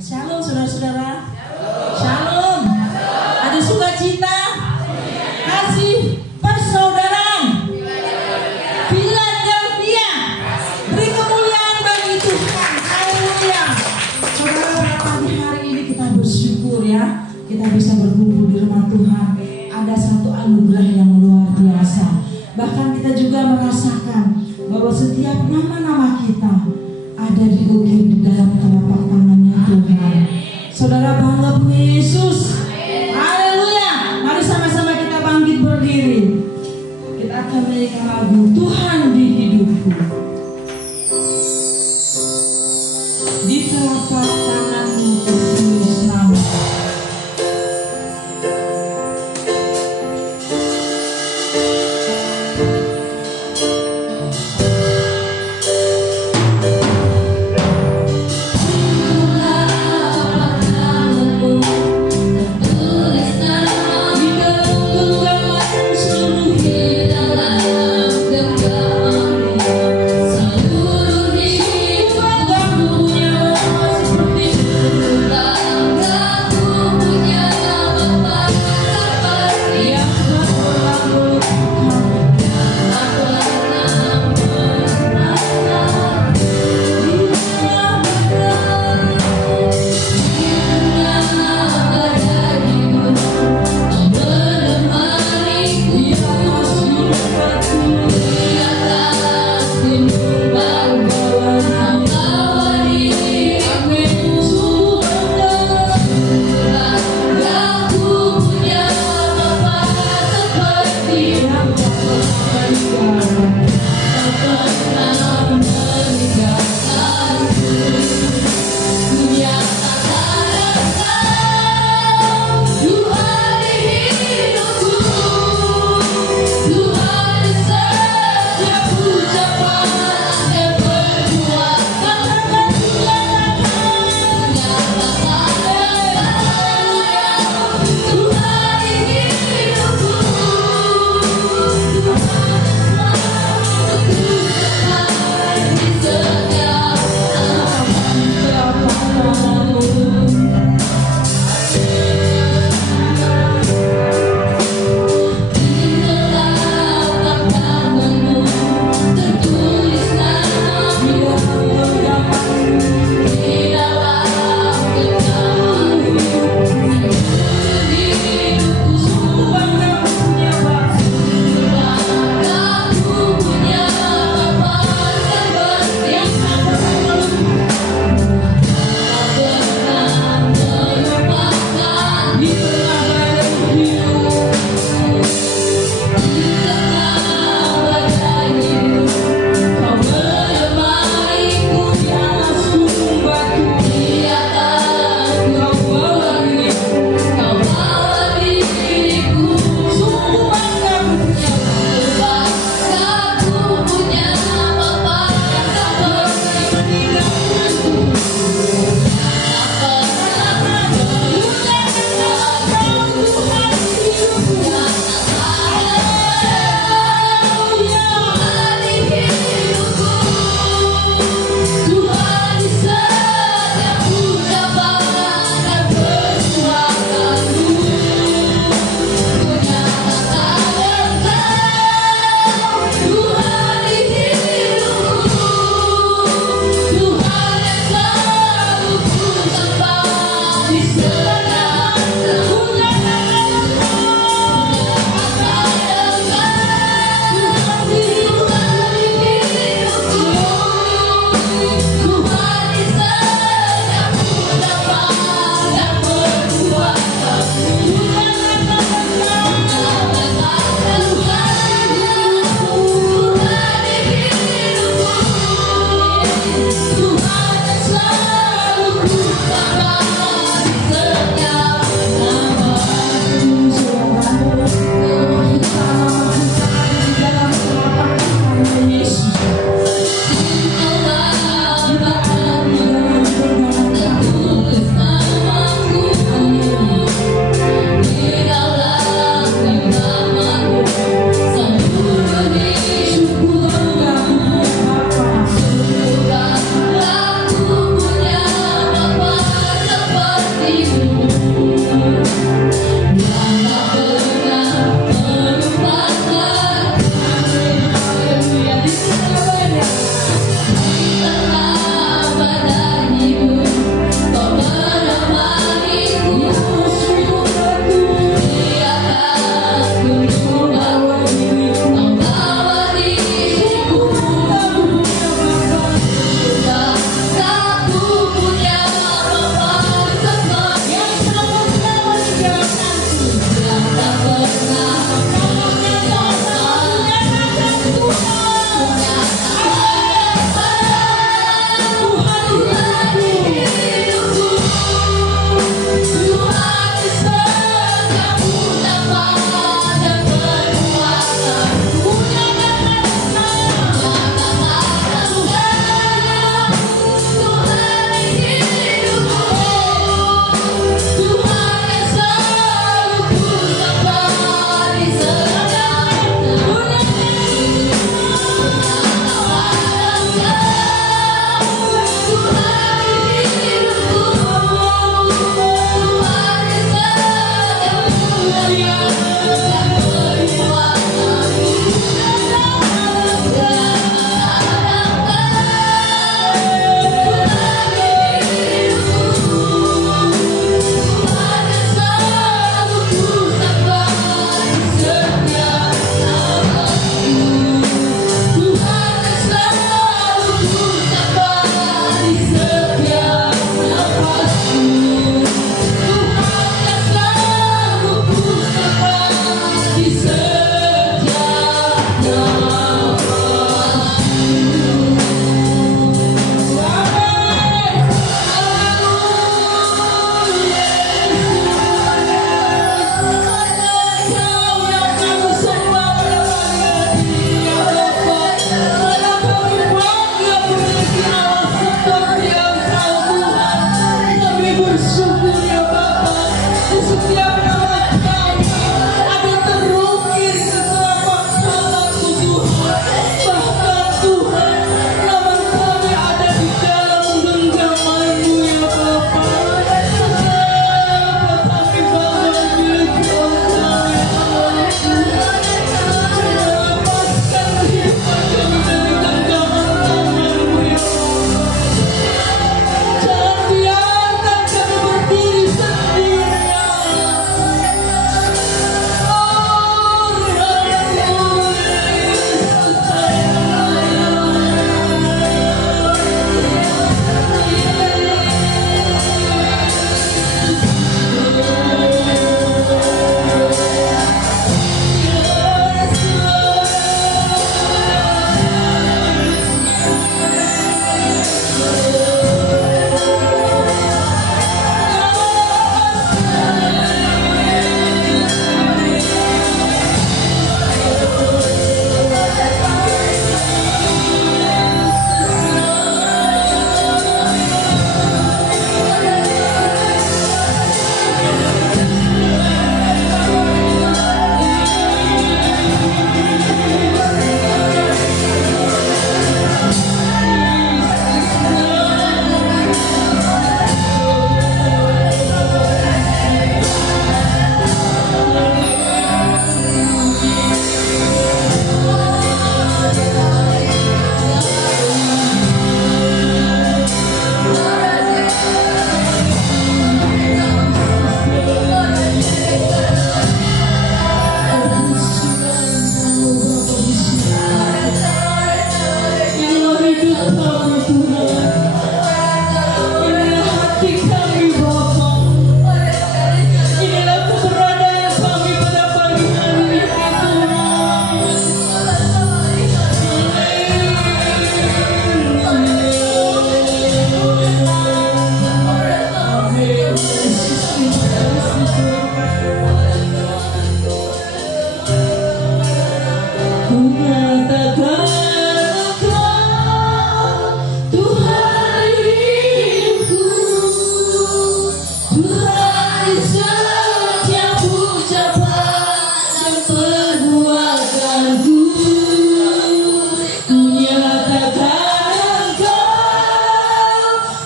Shalom saudara-saudara. Shalom. Ada sukacita, kasih, persaudaraan. Philadelphia. Beri kemuliaan bagi Tuhan. Haleluya. Saudara, pagi hari ini kita bersyukur ya. Kita bisa berkumpul di rumah Tuhan. Ada satu anugerah yang luar biasa. Bahkan kita juga merasakan bahwa setiap nama-nama kita ada diukir di dalam telapak tangannya Tuhan. Saudara bangga punya Yesus. Haleluya. Mari sama-sama kita bangkit berdiri. Kita akan menyanyikan lagu Tuhan di hidupku. Di telapak tanganmu tertulis nama. Seperti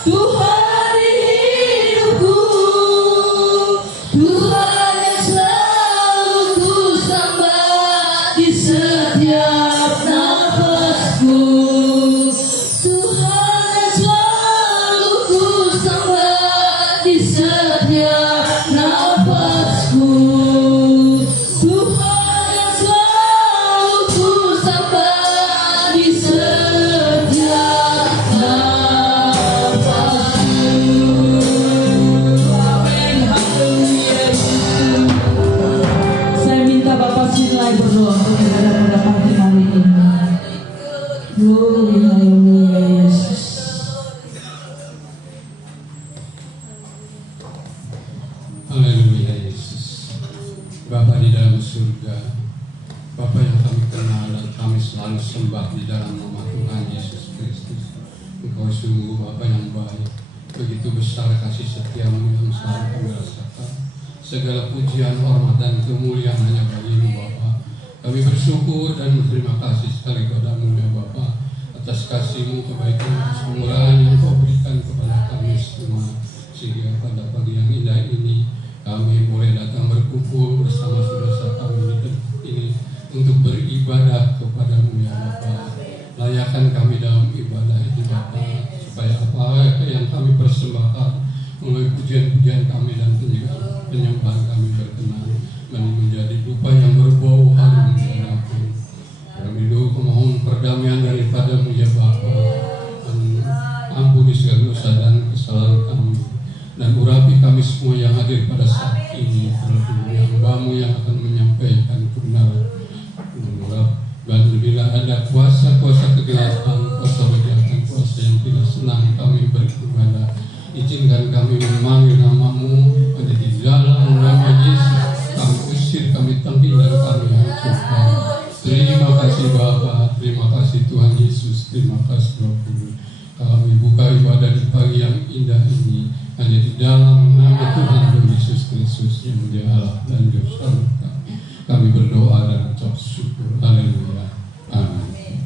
Tuhan di hidupku, Tuhan yang selalu ku sembah di setiap nafasku, Tuhan yang selalu ku sembah di setiap nafasku, Tuhan yang selalu ku sembah di setiap nafasku. Amin, haleluya. Saya minta Bapak Sinlai berdoa untuk saudara pada pagi hari ini. Glory, haleluya, Yesus. Haleluya Yesus. Bapa di dalam surga, Bapa yang kami kenal dan kami selalu sembah di dalam nama Tuhan Yesus Kristus. Engkau sungguh Bapa yang baik, begitu besar kasih setiamu yang selalu kami rasakan. Segala pujian, hormat dan kemuliaan hanya bagimu Bapa. Kami bersyukur dan berterima kasih sekali kepadamu ya Bapa, atas kasih-Mu, kebaikan dan kemurahan yang Kau berikan kepada kami semua, sehingga pada pagi yang indah ini kami boleh datang berkumpul bersama saudara kami ini untuk beribadah kepadamu ya Bapa. Layakan kami dalam ibadah ini Bapa, supaya apa yang kami persembahkan melalui pujian-pujian kami dan penyembahan kami berkenan menjadi dupa yang berbau harum di hadapan. Kami doa mohon perdamaian daripadamu ya Bapa, ampuni segala dosa dan kesalahan kami, dan urapi kami semua yang hadir pada saat ini, terlebih hamba-Mu yang akan menyampaikan kebenaran. Dan bila ada kuasa-kuasa kegelapan, kuasa kejahatan, kuasa yang tidak senang kami beribadah, izinkan kami memanggil nama-Mu di dalam nama Yesus. Kami usir, kami tangkil dan kami hancurkan. Terima kasih Bapa, terima kasih Tuhan Yesus, terima kasih Roh Kudus. Kami buka ibadah di pagi yang indah ini hanya di dalam nama Tuhan Yesus Kristus yang Dia Allah dan Juru Selamat kami. Kami berdoa dan ucap syukur. Haleluya. Amin.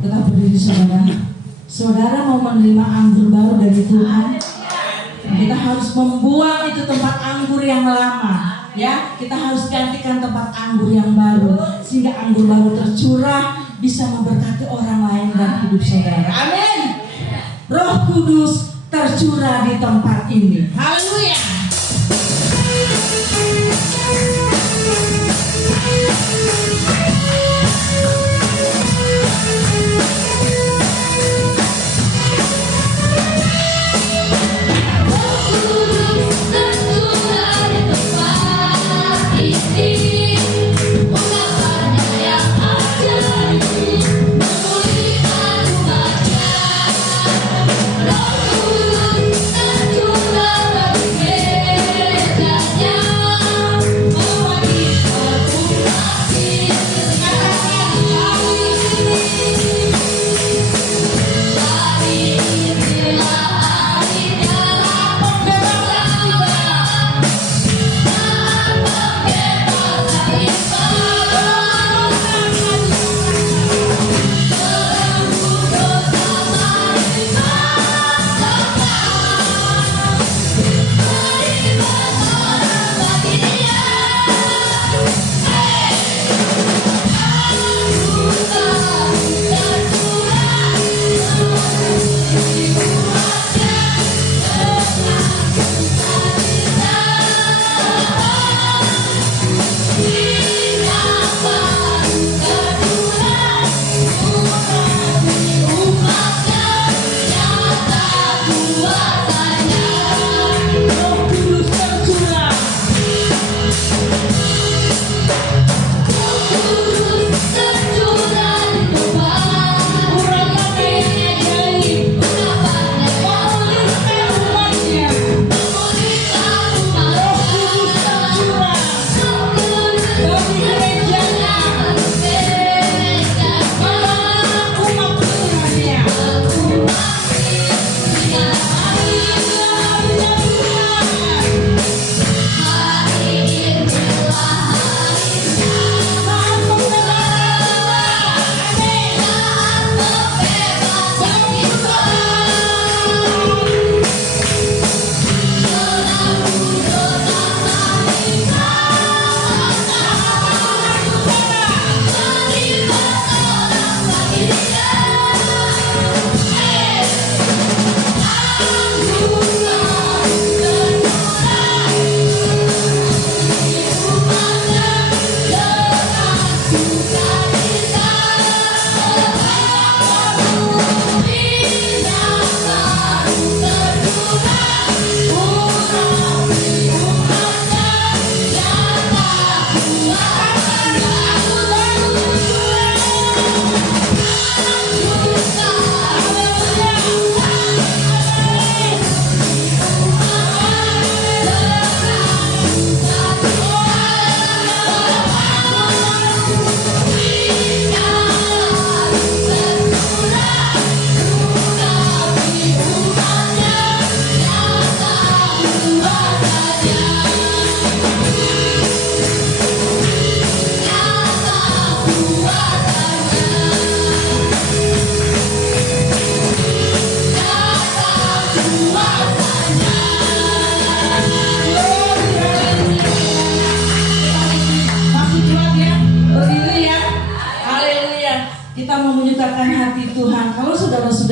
Tetap berdiri saudara. Saudara mau menerima anggur baru dari Tuhan, kita harus membuang itu tempat anggur yang lama, ya. Kita harus gantikan tempat anggur yang baru, sehingga anggur baru tercurah bisa memberkati orang lain dan hidup saudara. Amin. Roh Kudus tercurah di tempat ini. Haleluya. Tercurah bagi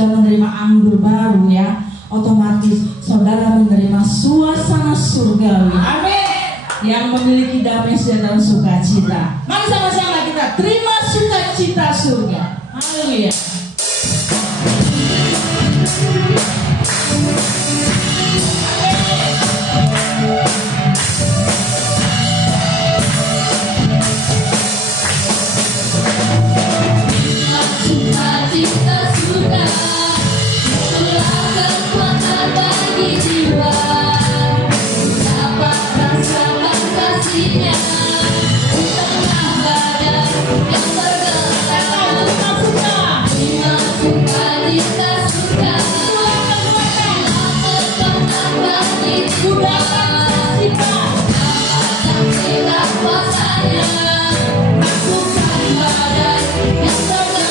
sudah menerima anggur baru ya, otomatis saudara menerima suasana surgawi. Amin. Yang memiliki damai sejahtera dan sukacita. Mari sama-sama kita terima sukacita surga. Haleluya. Sukacita surga, itulah kekuatan bagi jiwa. Dapat rasakan kasihnya di tengah badan yang bergetar. Terima sukacita surga, itulah kekuatan bagi jiwa. Dapat saksikan kuasanya, bukan badan yang bergetar.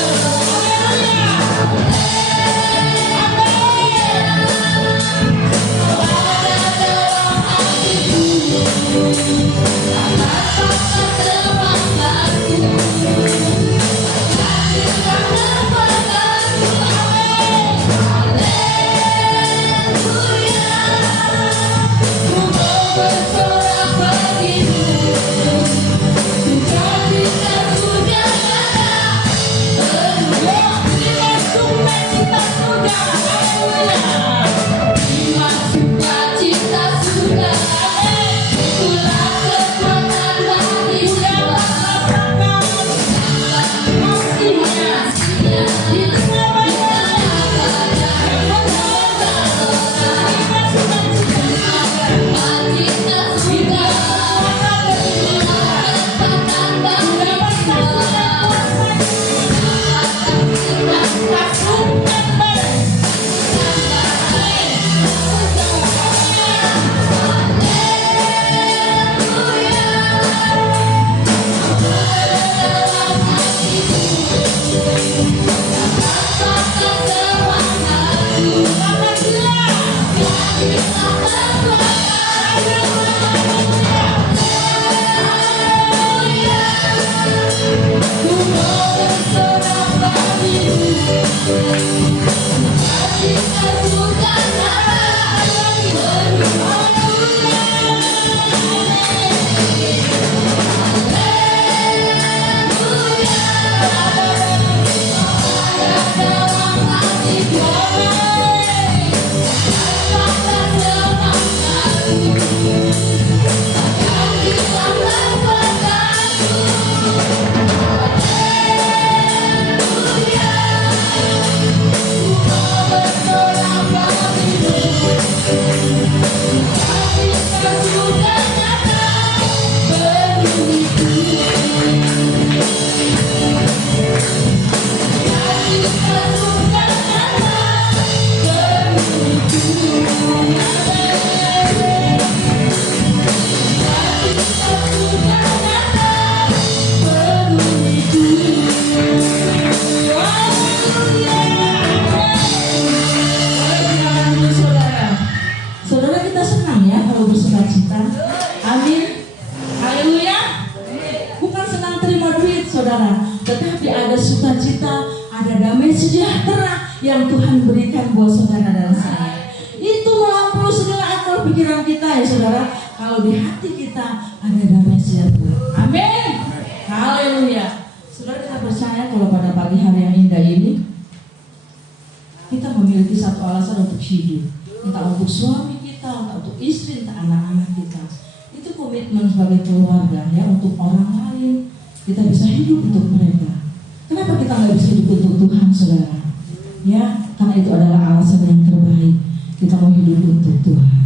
yang Tuhan berikan buat saudara dan saya. Itu melampaui segala akal pikiran kita ya saudara. Kalau di hati kita ada damai sejahtera. Amin. Haleluya. Saudara, kita percaya kalau pada pagi hari yang indah ini kita memiliki satu alasan untuk hidup. Entah untuk suami kita, entah untuk istri, entah anak-anak kita. Itu komitmen sebagai keluarga ya, untuk orang lain. Kita bisa hidup untuk mereka. Kenapa kita nggak bisa hidup untuk Tuhan, saudara? Ya, karena itu adalah alasan yang terbaik. Kita mau hidup untuk Tuhan.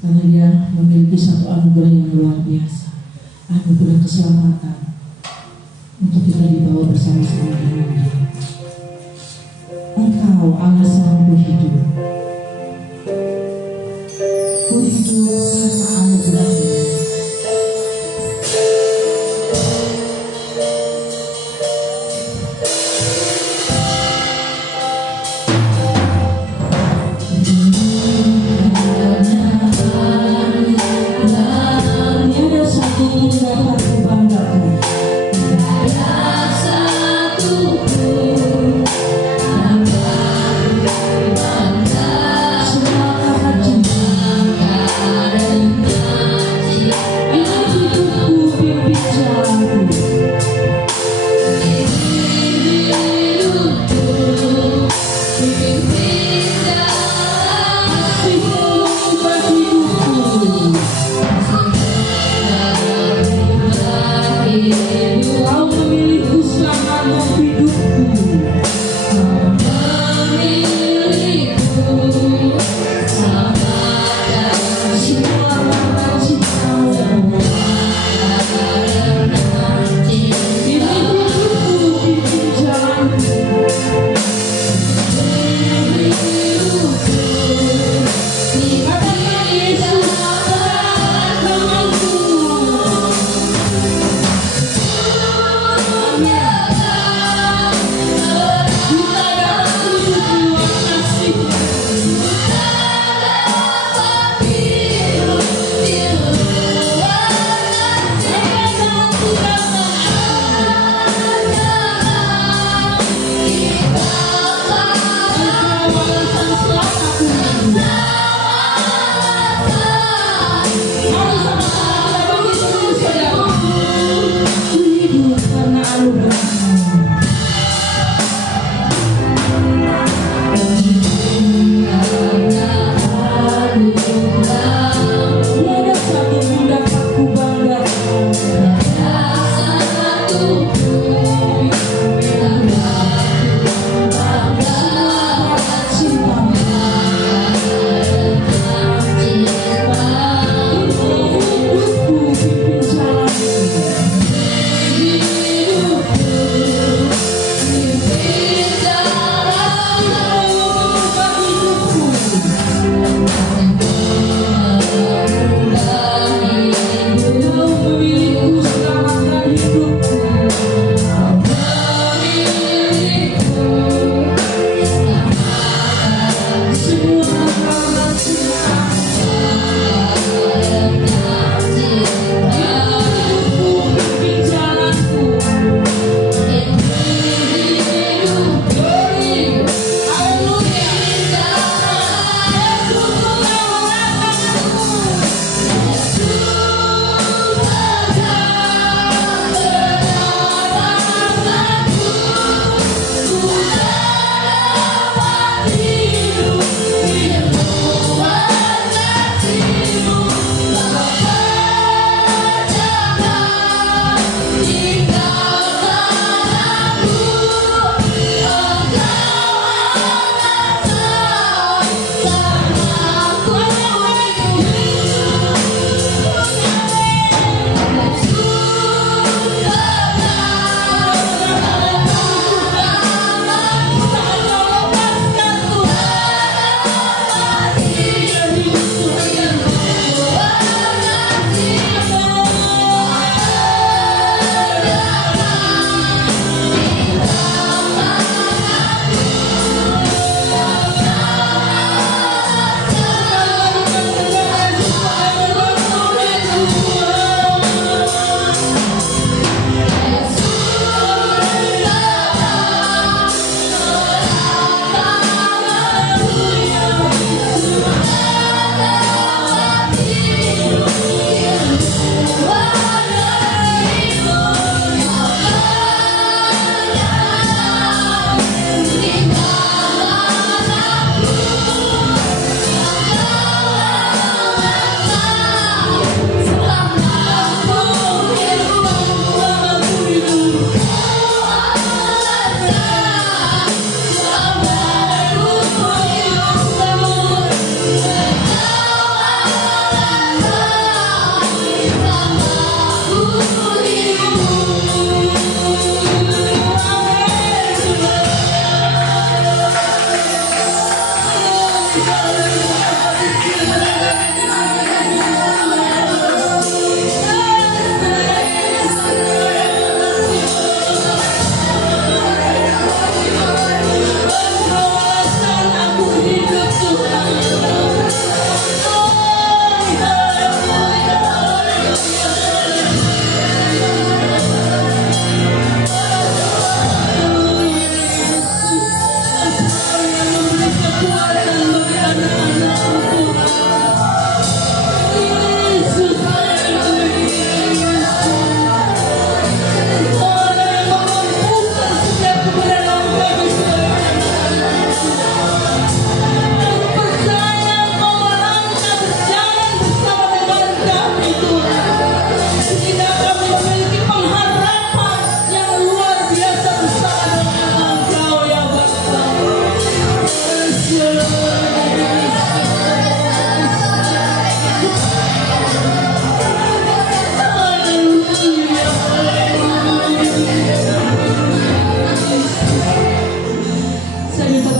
Karena Dia memiliki satu anugerah yang luar biasa, anugerah keselamatan untuk kita dibawa bersama-sama dengan Dia. Engkau alasan ku hidup. Ku hidup karena anugerah-Nya. Ada satu pun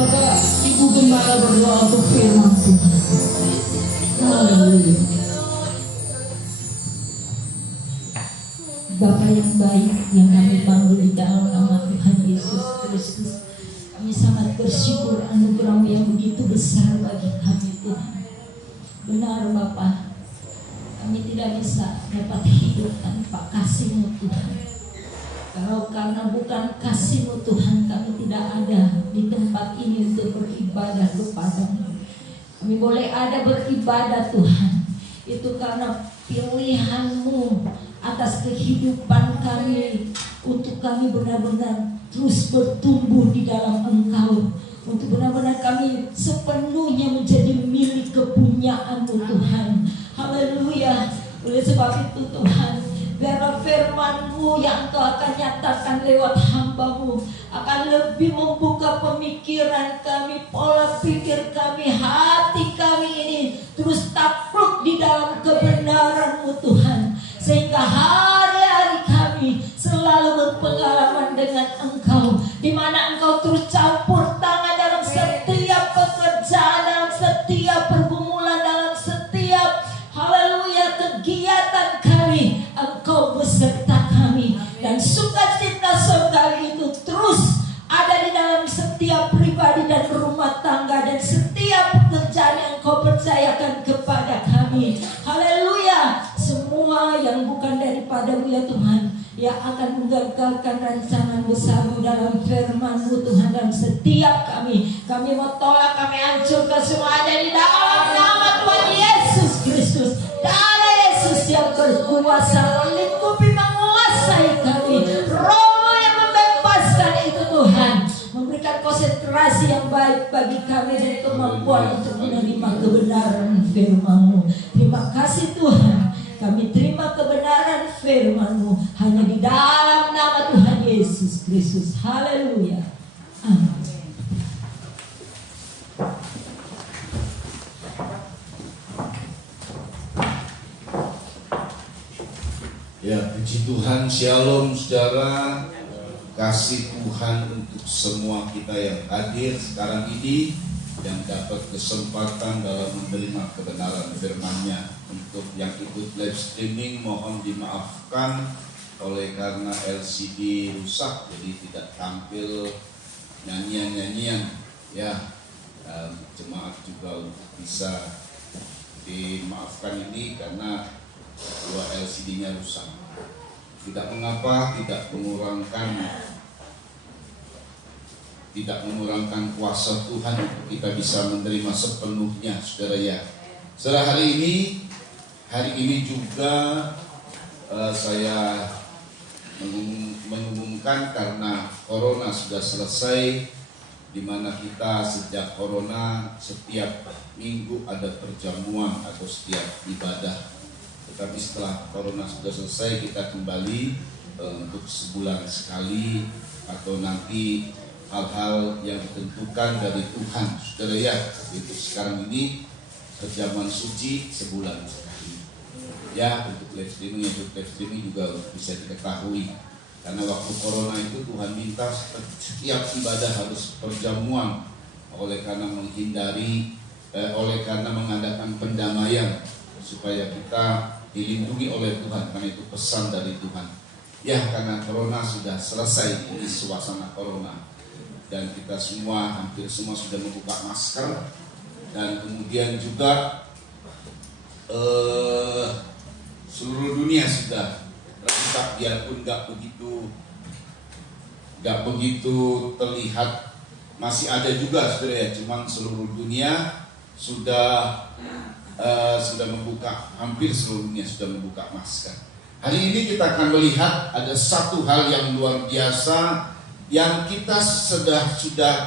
Bapak Ibu Gembala berdoa untuk firman Tuhan. Haleluya. Bapa yang baik yang kami panggil di dalam nama Tuhan Yesus Kristus, kami sangat bersyukur anugerah yang begitu besar bagi kami Tuhan. Benar Bapa, kami tidak bisa dapat hidup tanpa kasih-Mu Tuhan. Kalau karena bukan kasih-Mu Tuhan, kami tidak ada di tempat ini untuk beribadah kepada-Mu. Kami boleh ada beribadah Tuhan, itu karena pilihan-Mu atas kehidupan kami, untuk kami benar-benar terus bertumbuh di dalam Engkau, untuk benar-benar kami sepenuhnya menjadi milik kepunyaan-Mu Tuhan. Haleluya. Oleh sebab itu Tuhan, biarlah firman-Mu yang Engkau akan nyatakan lewat hamba-Mu akan lebih membuka pemikiran kami, pola pikir kami, hati kami ini terus takluk di dalam kebenaran-Mu Tuhan, sehingga hari-hari kami selalu berpengalaman dengan Engkau, di mana Engkau terus campur tangan dalam setiap pekerjaan, dalam setiap pergumulan, dalam setiap haleluya kegiatan kami. Engkau beserta kami, dan sukacita saudari itu terus ada di dalam setiap pribadi dan rumah tangga, dan setiap pekerjaan yang Engkau percayakan kepada kami. Haleluya. Semua yang bukan daripada-Mu ya Tuhan, yang akan menggagalkan rancangan besar-Mu dalam firman-Mu Tuhan, dalam setiap kami mau tolak, kami hancurkan semua ada di dalam nama Tuhan Yesus Kristus. Darah Yesus yang berkuasa melingkupi, menguasai kami. Roh yang membebaskan itu Tuhan, memberikan konsentrasi yang baik bagi kami dan kemampuan untuk menerima kebenaran firman-Mu. Terima kasih Tuhan, kami terima kebenaran firman-Mu hanya di dalam nama Tuhan Yesus Kristus. Haleluya. Amin. Ya, puji Tuhan, shalom saudara. Kasih Tuhan untuk semua kita yang hadir sekarang ini, yang dapat kesempatan dalam menerima kebenaran firman-Nya. Untuk yang ikut live streaming mohon dimaafkan oleh karena LCD rusak, jadi tidak tampil nyanyian-nyanyian ya. Jemaat juga bisa dimaafkan ini karena dua LCD-nya rusak. Tidak mengapa, tidak mengurangkan kuasa Tuhan untuk kita bisa menerima sepenuhnya, saudara ya. Saudara, hari ini juga saya mengumumkan karena Corona sudah selesai, di mana kita sejak Corona setiap minggu ada perjamuan atau setiap ibadah. Tetapi setelah Corona sudah selesai, kita kembali untuk sebulan sekali, atau nanti hal-hal yang ditentukan dari Tuhan, saudara ya. Itu sekarang ini perjamuan suci sebulan sekali. Ya, untuk live streaming juga bisa diketahui. Karena waktu Corona itu Tuhan minta setiap ibadah harus perjamuan, oleh karena mengadakan pendamaian supaya kita dilindungi oleh Tuhan. Karena itu pesan dari Tuhan. Ya, karena Corona sudah selesai, ini suasana Corona, dan kita semua, hampir semua sudah membuka masker, dan kemudian juga seluruh dunia sudah terbuka, biarpun nggak begitu terlihat, masih ada juga saudara ya, cuman seluruh dunia sudah membuka, hampir seluruh dunia sudah membuka masker. Hari ini kita akan melihat ada satu hal yang luar biasa yang kita sudah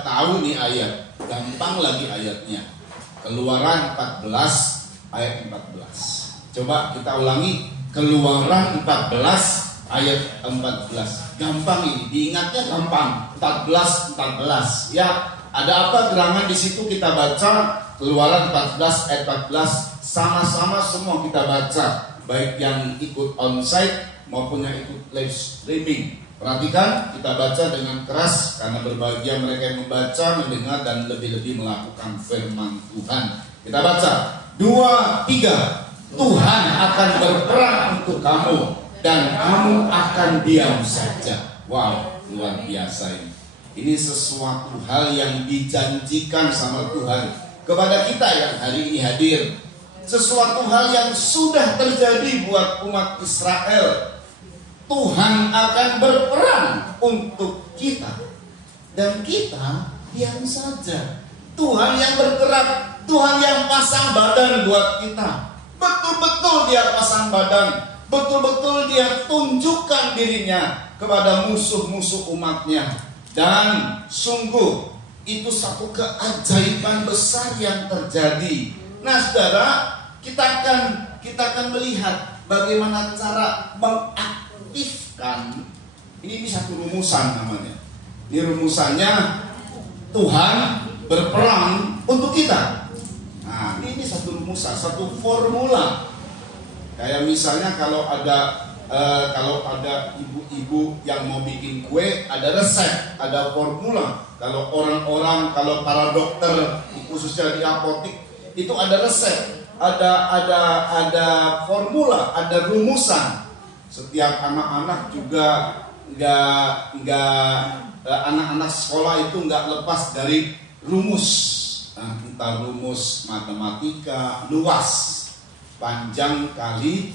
tahu nih ayat, gampang lagi ayatnya. Keluaran 14 ayat 14. Coba kita ulangi, Keluaran 14 ayat 14. Gampang ini, diingatnya gampang. 14 ya. Ada apa gerangan di situ kita baca Keluaran 14 ayat 14, sama-sama semua kita baca, baik yang ikut onsite maupun yang ikut live streaming. Perhatikan, kita baca dengan keras karena berbahagia mereka yang membaca, mendengar dan lebih-lebih melakukan firman Tuhan. Kita baca 2, 3. Tuhan akan berperang untuk kamu dan kamu akan diam saja. Wow, luar biasa ini. Ini sesuatu hal yang dijanjikan sama Tuhan kepada kita yang hari ini hadir. Sesuatu hal yang sudah terjadi buat umat Israel. Tuhan akan berperang untuk kita dan kita diam saja. Tuhan yang bergerak, Tuhan yang pasang badan buat kita. Betul-betul dia pasang badan, betul-betul dia tunjukkan dirinya kepada musuh-musuh umatnya. Dan sungguh itu satu keajaiban besar yang terjadi. Nah saudara, kita akan melihat bagaimana cara mengaktifkan. Ini satu rumusan namanya. Ini rumusannya, Tuhan berperang untuk kita. Nah, ini satu rumusan, satu formula. Kayak misalnya kalau ada ibu-ibu yang mau bikin kue, ada resep, ada formula. Kalau kalau para dokter, khususnya di apotik, itu ada resep, ada formula, ada rumusan. Setiap anak-anak juga anak-anak sekolah itu nggak lepas dari rumus. Nah, entah rumus matematika luas, panjang kali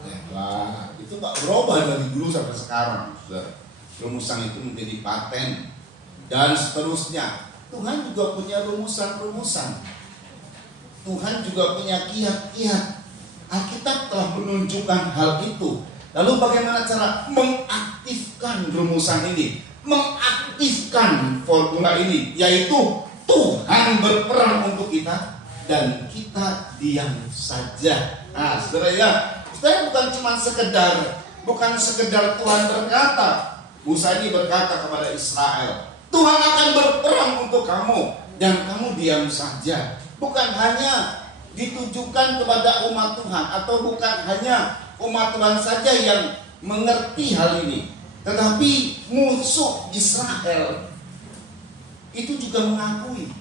lebar, itu nggak berubah dari dulu sampai sekarang. Rumusan itu menjadi paten dan seterusnya. Tuhan juga punya rumusan-rumusan. Tuhan juga punya kiat-kiat. Alkitab telah menunjukkan hal itu. Lalu bagaimana cara mengaktifkan rumusan ini, mengaktifkan formula ini, yaitu Tuhan berperang untuk kita dan kita diam saja. Nah, saudara ya, saudara bukan sekedar Tuhan berkata. Musa ini berkata kepada Israel, Tuhan akan berperang untuk kamu dan kamu diam saja. Bukan hanya ditujukan kepada umat Tuhan, atau bukan hanya umat Tuhan saja yang mengerti hal ini, tetapi musuh Israel itu juga mengakui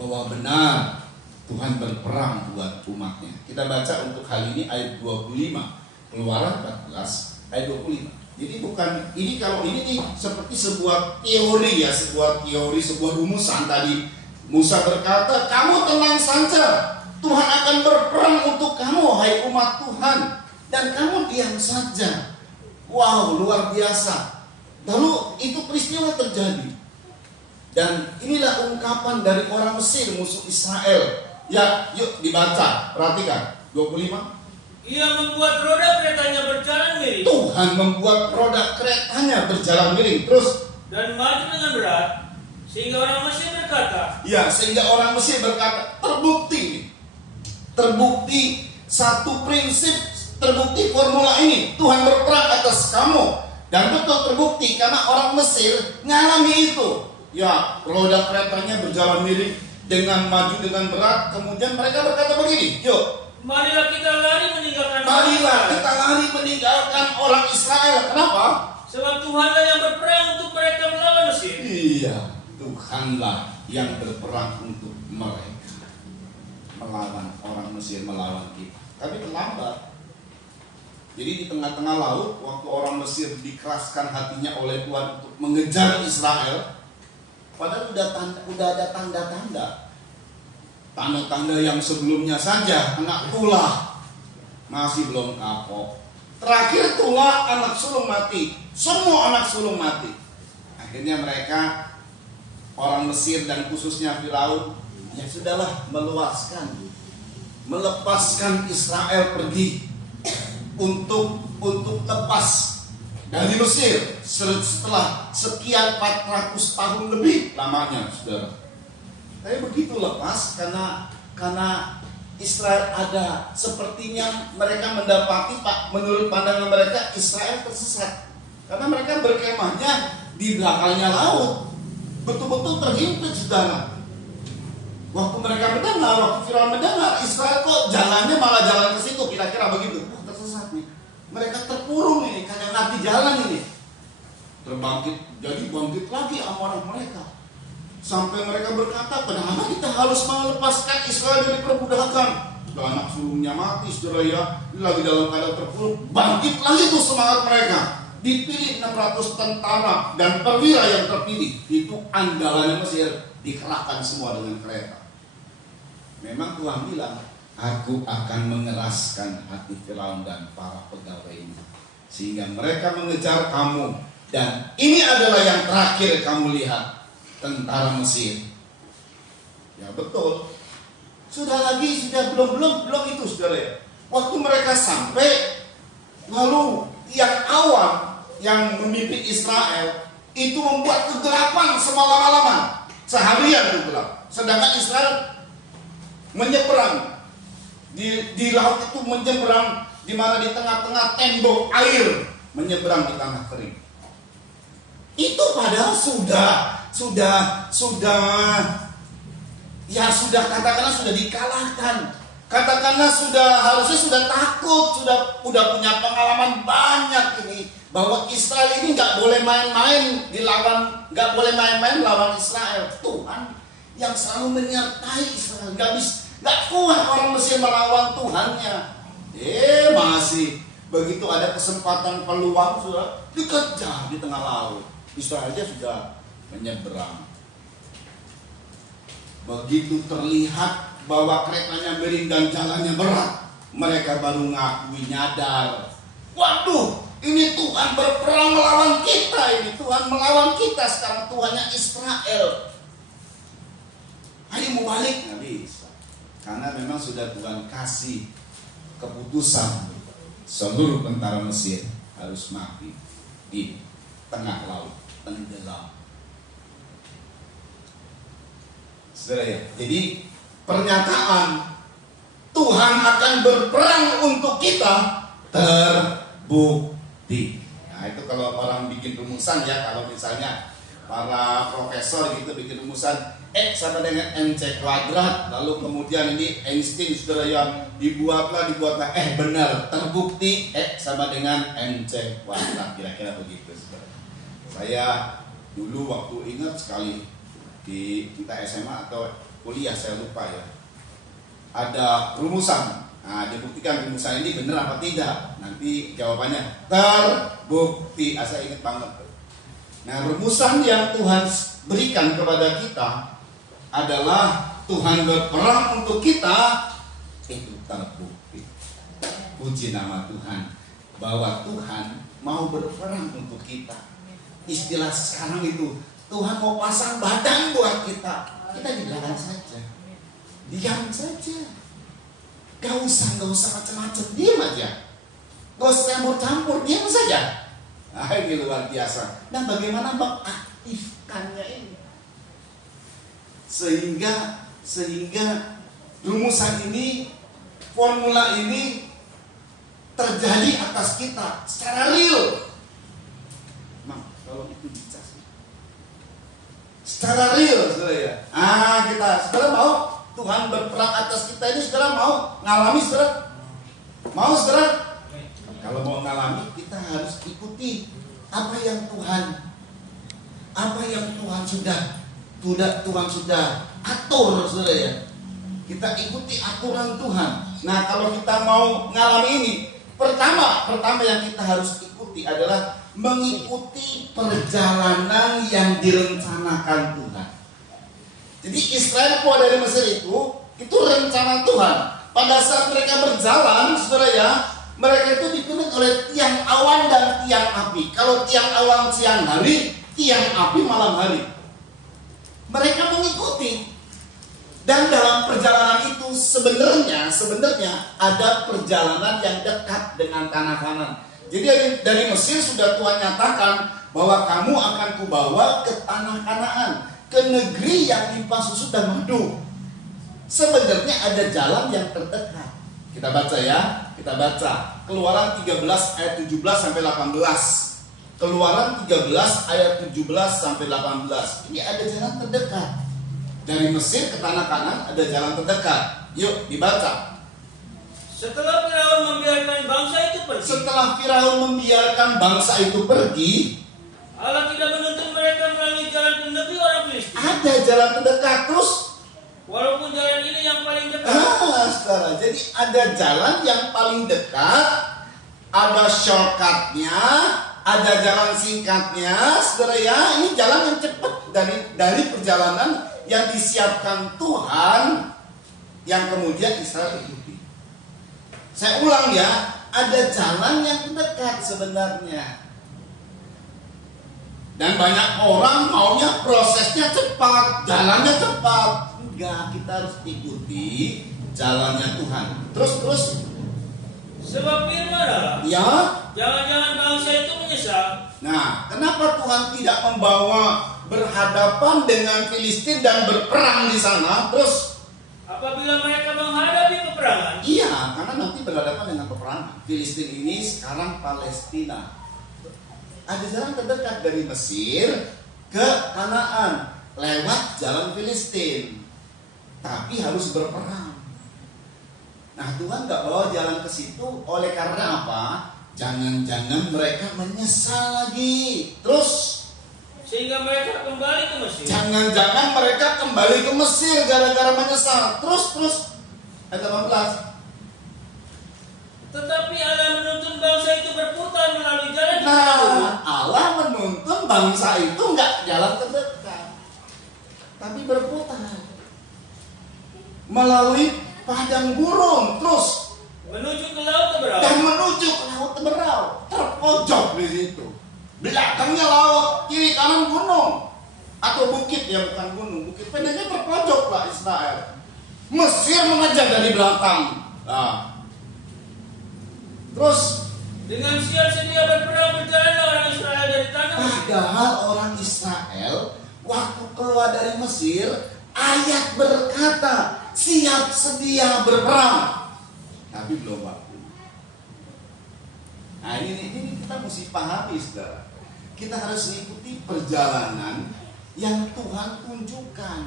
bahwa benar Tuhan berperang buat umatnya. Kita baca untuk hal ini ayat 25, Keluaran 14 ayat 25. Jadi kalau ini nih seperti sebuah teori ya, sebuah rumusan tadi. Musa berkata, kamu tenang saja, Tuhan akan berperang untuk kamu, hai umat Tuhan, dan kamu diam saja. Wow, luar biasa. Lalu itu peristiwa terjadi. Dan inilah ungkapan dari orang Mesir, musuh Israel. Ya, yuk dibaca, perhatikan 25. Ia membuat roda keretanya berjalan miring. Tuhan membuat roda keretanya berjalan miring. Terus, dan maju dengan berat, sehingga orang Mesir berkata. Ya, sehingga orang Mesir berkata, terbukti satu prinsip, terbukti formula ini, Tuhan berperang atas kamu. Dan betul terbukti karena orang Mesir ngalami itu. Ya, roda keretanya berjalan miring dengan maju dengan berat. Kemudian mereka berkata begini, yuk, marilah kita lari meninggalkan orang Israel. Kenapa? Sebab Tuhanlah yang berperang untuk mereka melawan Mesir. Iya, Tuhanlah yang berperang untuk mereka melawan orang Mesir, melawan kita. Tapi terlambat. Jadi di tengah-tengah laut, waktu orang Mesir dikeraskan hatinya oleh Tuhan untuk mengejar Israel, padahal udah ada tanda-tanda yang sebelumnya saja, anak tulah masih belum kapok. Terakhir tulah, anak sulung mati. Semua anak sulung mati. Akhirnya mereka, orang Mesir dan khususnya Firaun, ya sudahlah, melepaskan Israel pergi untuk lepas dari Mesir setelah sekian 400 tahun lebih lamanya, saudara. Tapi begitu lepas karena Israel ada, sepertinya mereka mendapati, menurut pandangan mereka Israel tersesat karena mereka berkemahnya di belakangnya laut, betul-betul terhimpit, saudara. Waktu mereka mendengar, waktu Firaun mendengar Israel kok jalannya malah jalan ke situ, kira-kira begitu. Tersesat nih, mereka terkurung ini, kagak ngerti jalan ini. Jadi bangkit lagi amarah mereka. Sampai mereka berkata, kenapa kita harus melepaskan Israel dari perbudakan? Sudah anak sulungnya mati, saudara ya, lagi dalam keadaan terpuruk. Bangkit lagi tuh semangat mereka. Dipilih 600 tentara dan perwira yang terpilih. Itu andalan Mesir, dikerahkan semua dengan kereta. Memang Tuhan bilang, aku akan mengeraskan hati Firaun dan para pegawainya, sehingga mereka mengejar kamu. Dan ini adalah yang terakhir kamu lihat, tentara Mesir. Ya betul. Sudah belum itu, saudara ya. Waktu mereka sampai, lalu yang awan yang memimpin Israel itu membuat kegelapan semalam-malaman, seharian itu gelap. Sedangkan Israel menyeberang di laut itu, menyeberang di mana di tengah-tengah tembok air, menyeberang di tanah kering. Itu padahal sudah katakanlah sudah dikalahkan. Katakanlah harusnya sudah takut, sudah punya pengalaman banyak ini bahwa Israel ini nggak boleh main-main lawan Israel. Tuhan yang selalu menyertai Israel, nggak kuat orang Mesir melawan Tuhannya. Masih begitu ada kesempatan peluang sudah dikejar di tengah laut. Israel aja sudah menyeberang. Begitu terlihat bahwa keretanya miring dan jalannya berat, mereka baru ngakui, nyadar, waduh, ini Tuhan berperang melawan kita, ini Tuhan melawan kita. Sekarang Tuhannya Israel. Ayo mau balik, nggak bisa, karena memang sudah Tuhan kasih keputusan seluruh tentara Mesir harus mati di tengah laut, tenggelam. Saudara ya, jadi pernyataan Tuhan akan berperang untuk kita terbukti. Nah itu kalau orang bikin rumusan ya, kalau misalnya para profesor gitu bikin rumusan X sama dengan MC kuadrat, lalu kemudian ini Einstein saudara yang dibuatlah benar, terbukti X sama dengan MC kuadrat, kira-kira begitu saudara. Saya dulu waktu ingat sekali di entah SMA atau kuliah saya lupa ya, ada rumusan. Nah dibuktikan rumusan ini benar apa tidak, nanti jawabannya terbukti. Saya ingat banget. Nah rumusan yang Tuhan berikan kepada kita adalah Tuhan berperang untuk kita, itu terbukti. Puji nama Tuhan bahwa Tuhan mau berperang untuk kita. Istilah sekarang itu Tuhan mau pasang badan buat kita. Kita diam saja, diam saja, gak usah macam-macam, diam aja, gak usah campur-campur, diam saja. Nah ini luar biasa. Dan bagaimana mengaktifkannya ini sehingga rumusan ini, formula ini terjadi atas kita secara real. Kalau itu bisa secara real, saudara ya. Kita saudara mau Tuhan berperang atas kita ini, saudara mau ngalami, saudara? Mau, saudara? Kalau mau ngalami, kita harus ikuti apa yang Tuhan sudah atur, saudara ya. Kita ikuti aturan Tuhan. Nah, kalau kita mau ngalami ini, pertama yang kita harus ikuti adalah mengikuti perjalanan yang direncanakan Tuhan. Jadi Israel keluar dari Mesir itu rencana Tuhan. Pada saat mereka berjalan, saudara ya, mereka itu dipimpin oleh tiang awan dan tiang api. Kalau tiang awan siang hari, tiang api malam hari. Mereka mengikuti. Dan dalam perjalanan itu sebenarnya ada perjalanan yang dekat dengan tanah Kanaan. Jadi dari Mesir sudah Tuhan nyatakan bahwa kamu akan kubawa ke tanah Kanaan, ke negeri yang limpah susu dan madu. Sebenarnya ada jalan yang terdekat. Kita baca ya, Keluaran 13 ayat 17 sampai 18. Keluaran 13 ayat 17 sampai 18. Ini ada jalan terdekat. Dari Mesir ke tanah Kanaan ada jalan terdekat. Yuk dibaca. Setelah Firaun membiarkan bangsa itu pergi, Allah tidak menuntun mereka melalui jalan ke negeri orang Filistin. Ada jalan terdekat terus. Walaupun jalan ini yang paling dekat. Saudara, jadi ada jalan yang paling dekat, ada shortcutnya, ada jalan singkatnya, saudara ya. Ini jalan yang cepat dari perjalanan yang disiapkan Tuhan, yang kemudian Israel ikuti. Saya ulang ya, ada jalan yang dekat sebenarnya. Dan banyak orang maunya prosesnya cepat, jalannya cepat. Enggak, kita harus ikuti jalannya Tuhan. Terus. Sebab firman Allah, Ya. jangan-jangan bangsa itu menyesal. Nah, kenapa Tuhan tidak membawa berhadapan dengan Filistin dan berperang di sana? Terus, Apabila mereka menghadapi peperangan, iya, karena nanti berhadapan dengan peperangan. Filistin ini sekarang Palestina. Ada jalan terdekat dari Mesir ke Kanaan lewat jalan Filistin, tapi harus berperang. Nah, Tuhan nggak bawa jalan ke situ, oleh karena apa? Jangan-jangan mereka menyesal lagi. Terus, sehingga mereka kembali ke Mesir. jangan-jangan mereka kembali ke Mesir gara-gara menyesal. Terus, ayat 18. Tetapi Allah menuntun bangsa itu berputar melalui jalan yang Nah, jauh. Allah menuntun bangsa itu nggak jalan terdekat, tapi berputar melalui padang gurun, terus menuju ke laut Teberau. dan menuju ke laut Teberau, terpojok di situ. Belakangnya laut, kiri kanan gunung atau bukit, ya bukan gunung, bukit. Pendeknya terpojok lah Israel. Mesir mengejar dari belakang. Nah, terus Dengan siap sedia berperang berjalanlah orang Israel dari tanah Mesir. padahal orang Israel waktu keluar dari Mesir, ayat berkata siap sedia berperang, tapi belum waktu. Nah, ini kita mesti pahami, saudara. Kita harus mengikuti perjalanan yang Tuhan tunjukkan,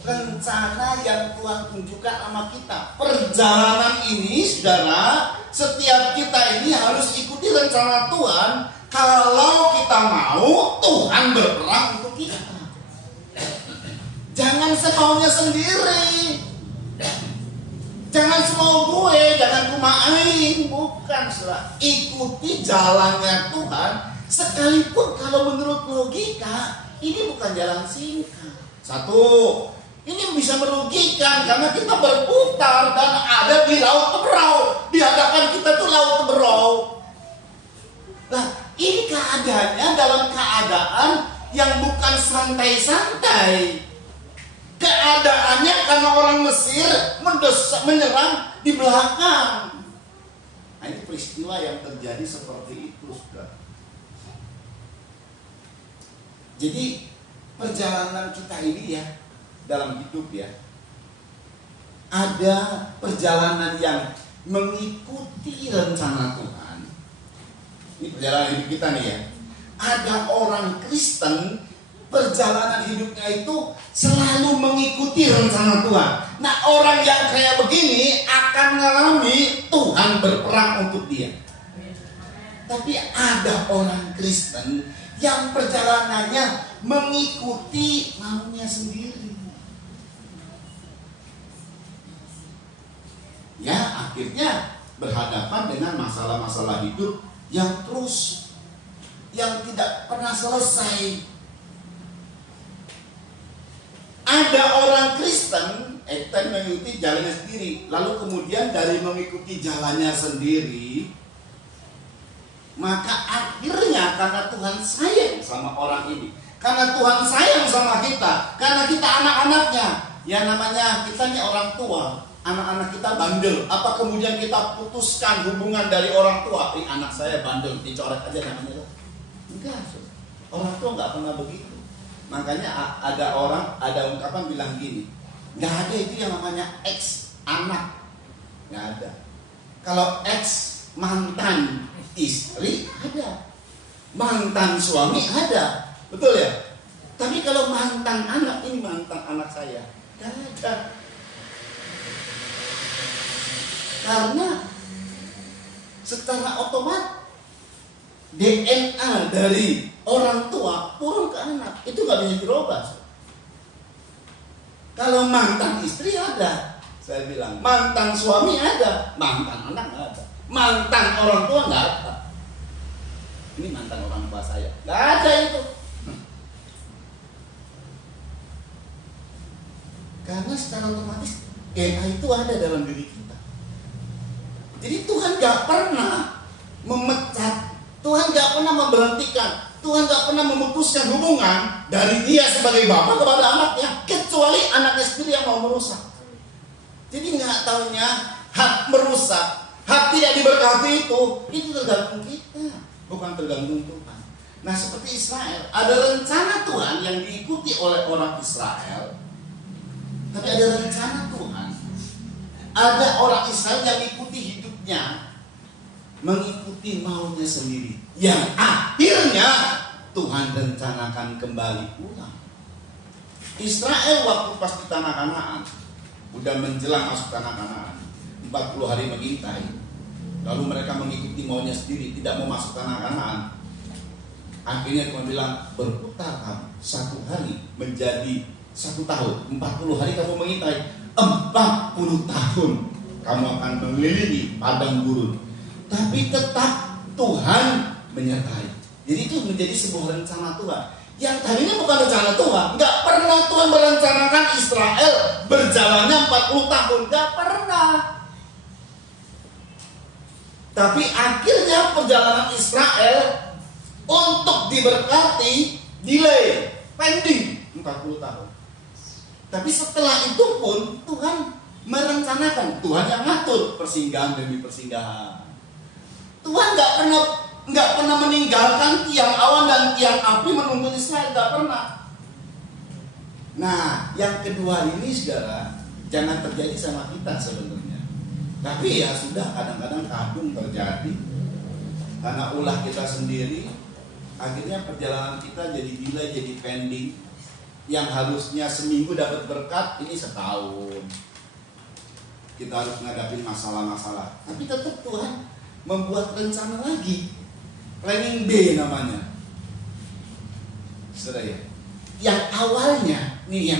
rencana yang Tuhan tunjukkan sama kita. Perjalanan ini, saudara, setiap kita ini harus ikuti rencana Tuhan. Kalau kita mau, Tuhan berperang untuk kita. Jangan semaunya sendiri. Jangan semau gue, jangan kumain. Bukan, saudara. Ikuti jalannya Tuhan. Sekalipun kalau menurut logika, ini bukan jalan singkat. Satu, ini bisa merugikan karena kita berputar dan ada di laut Teberau. Di hadapan kita tuh laut Teberau. Nah, ini keadaannya dalam keadaan yang bukan santai-santai. Keadaannya karena orang Mesir menyerang di belakang. Nah, ini peristiwa yang terjadi seperti itu, saudara. Jadi perjalanan kita ini ya, dalam hidup ya, ada perjalanan yang mengikuti rencana Tuhan. Ini perjalanan hidup kita nih ya. Ada orang Kristen, perjalanan hidupnya itu selalu mengikuti rencana Tuhan. Nah, orang yang kayak begini akan mengalami Tuhan berperang untuk dia. Tapi ada orang Kristen yang perjalanannya mengikuti maunya sendiri. Ya, akhirnya berhadapan dengan masalah-masalah hidup yang tidak pernah selesai. Ada orang Kristen mengikuti jalannya sendiri, lalu kemudian dari mengikuti jalannya sendiri, maka akhirnya karena Tuhan sayang sama orang ini, karena Tuhan sayang sama kita, karena kita anak-anaknya, ya namanya kita nih orang tua, anak-anak kita bandel, apa kemudian kita putuskan hubungan dari orang tua? Anak saya bandel, dicoret aja namanya. Enggak, orang tua nggak pernah begitu. Makanya ada ungkapan bilang gini, nggak ada itu yang namanya ex anak, nggak ada. Kalau ex mantan istri ada, mantan suami ada, betul ya? Tapi kalau mantan anak, ini mantan anak saya, nggak ada. Karena secara otomatis DNA dari orang tua turun ke anak, itu nggak bisa dirubah. Kalau mantan istri ada, saya bilang mantan suami ada, mantan anak nggak ada, mantan orang tua nggak ada. Ini mantan orang tua saya, nggak ada itu. Karena secara otomatis DNA itu ada dalam diri kita. Jadi Tuhan nggak pernah memecat, Tuhan nggak pernah memberhentikan, Tuhan nggak pernah memutuskan hubungan dari dia sebagai bapak kepada anaknya, kecuali anaknya sendiri yang mau merusak. Jadi nggak taunya hak merusak, hak tidak diberkati itu tergantung kita, bukan tergantung Tuhan. Nah seperti Israel, ada rencana Tuhan yang diikuti oleh orang Israel, tapi ada rencana Tuhan. Ada orang Israel yang ikuti hidupnya, mengikuti maunya sendiri, yang akhirnya Tuhan rencanakan kembali pulang. Israel waktu pas di tanah Kanaan, udah menjelang masuk tanah Kanaan, 40 hari mengintai, lalu mereka mengikuti maunya sendiri, tidak mau masuk tanah Kanaan. Akhirnya Tuhan bilang, berputar kamu 1 hari menjadi 1 tahun, 40 hari kamu mengintai, 40 tahun kamu akan mengelilingi padang gurun. Tapi tetap Tuhan menyertai. Jadi itu menjadi sebuah rencana Tuhan. Yang tadinya bukan rencana Tuhan. Nggak pernah Tuhan merencanakan Israel berjalannya 40 tahun. Nggak pernah. Tapi akhirnya perjalanan Israel untuk diberkati delay, pending 40 tahun. Tapi setelah itu pun Tuhan merencanakan, Tuhan yang ngatur persinggahan demi persinggahan. Tuhan nggak pernah meninggalkan tiang awan dan tiang api menuntun Israel, nggak pernah. Nah, yang kedua ini saudara, jangan terjadi sama kita sebenarnya. Tapi ya sudah, kadang-kadang kadung terjadi karena ulah kita sendiri. Akhirnya perjalanan kita jadi delay, jadi pending. Yang harusnya seminggu dapat berkat, ini setahun. Kita harus menghadapi masalah-masalah. Tapi tetap Tuhan membuat rencana lagi, planning B namanya. Saudara ya, yang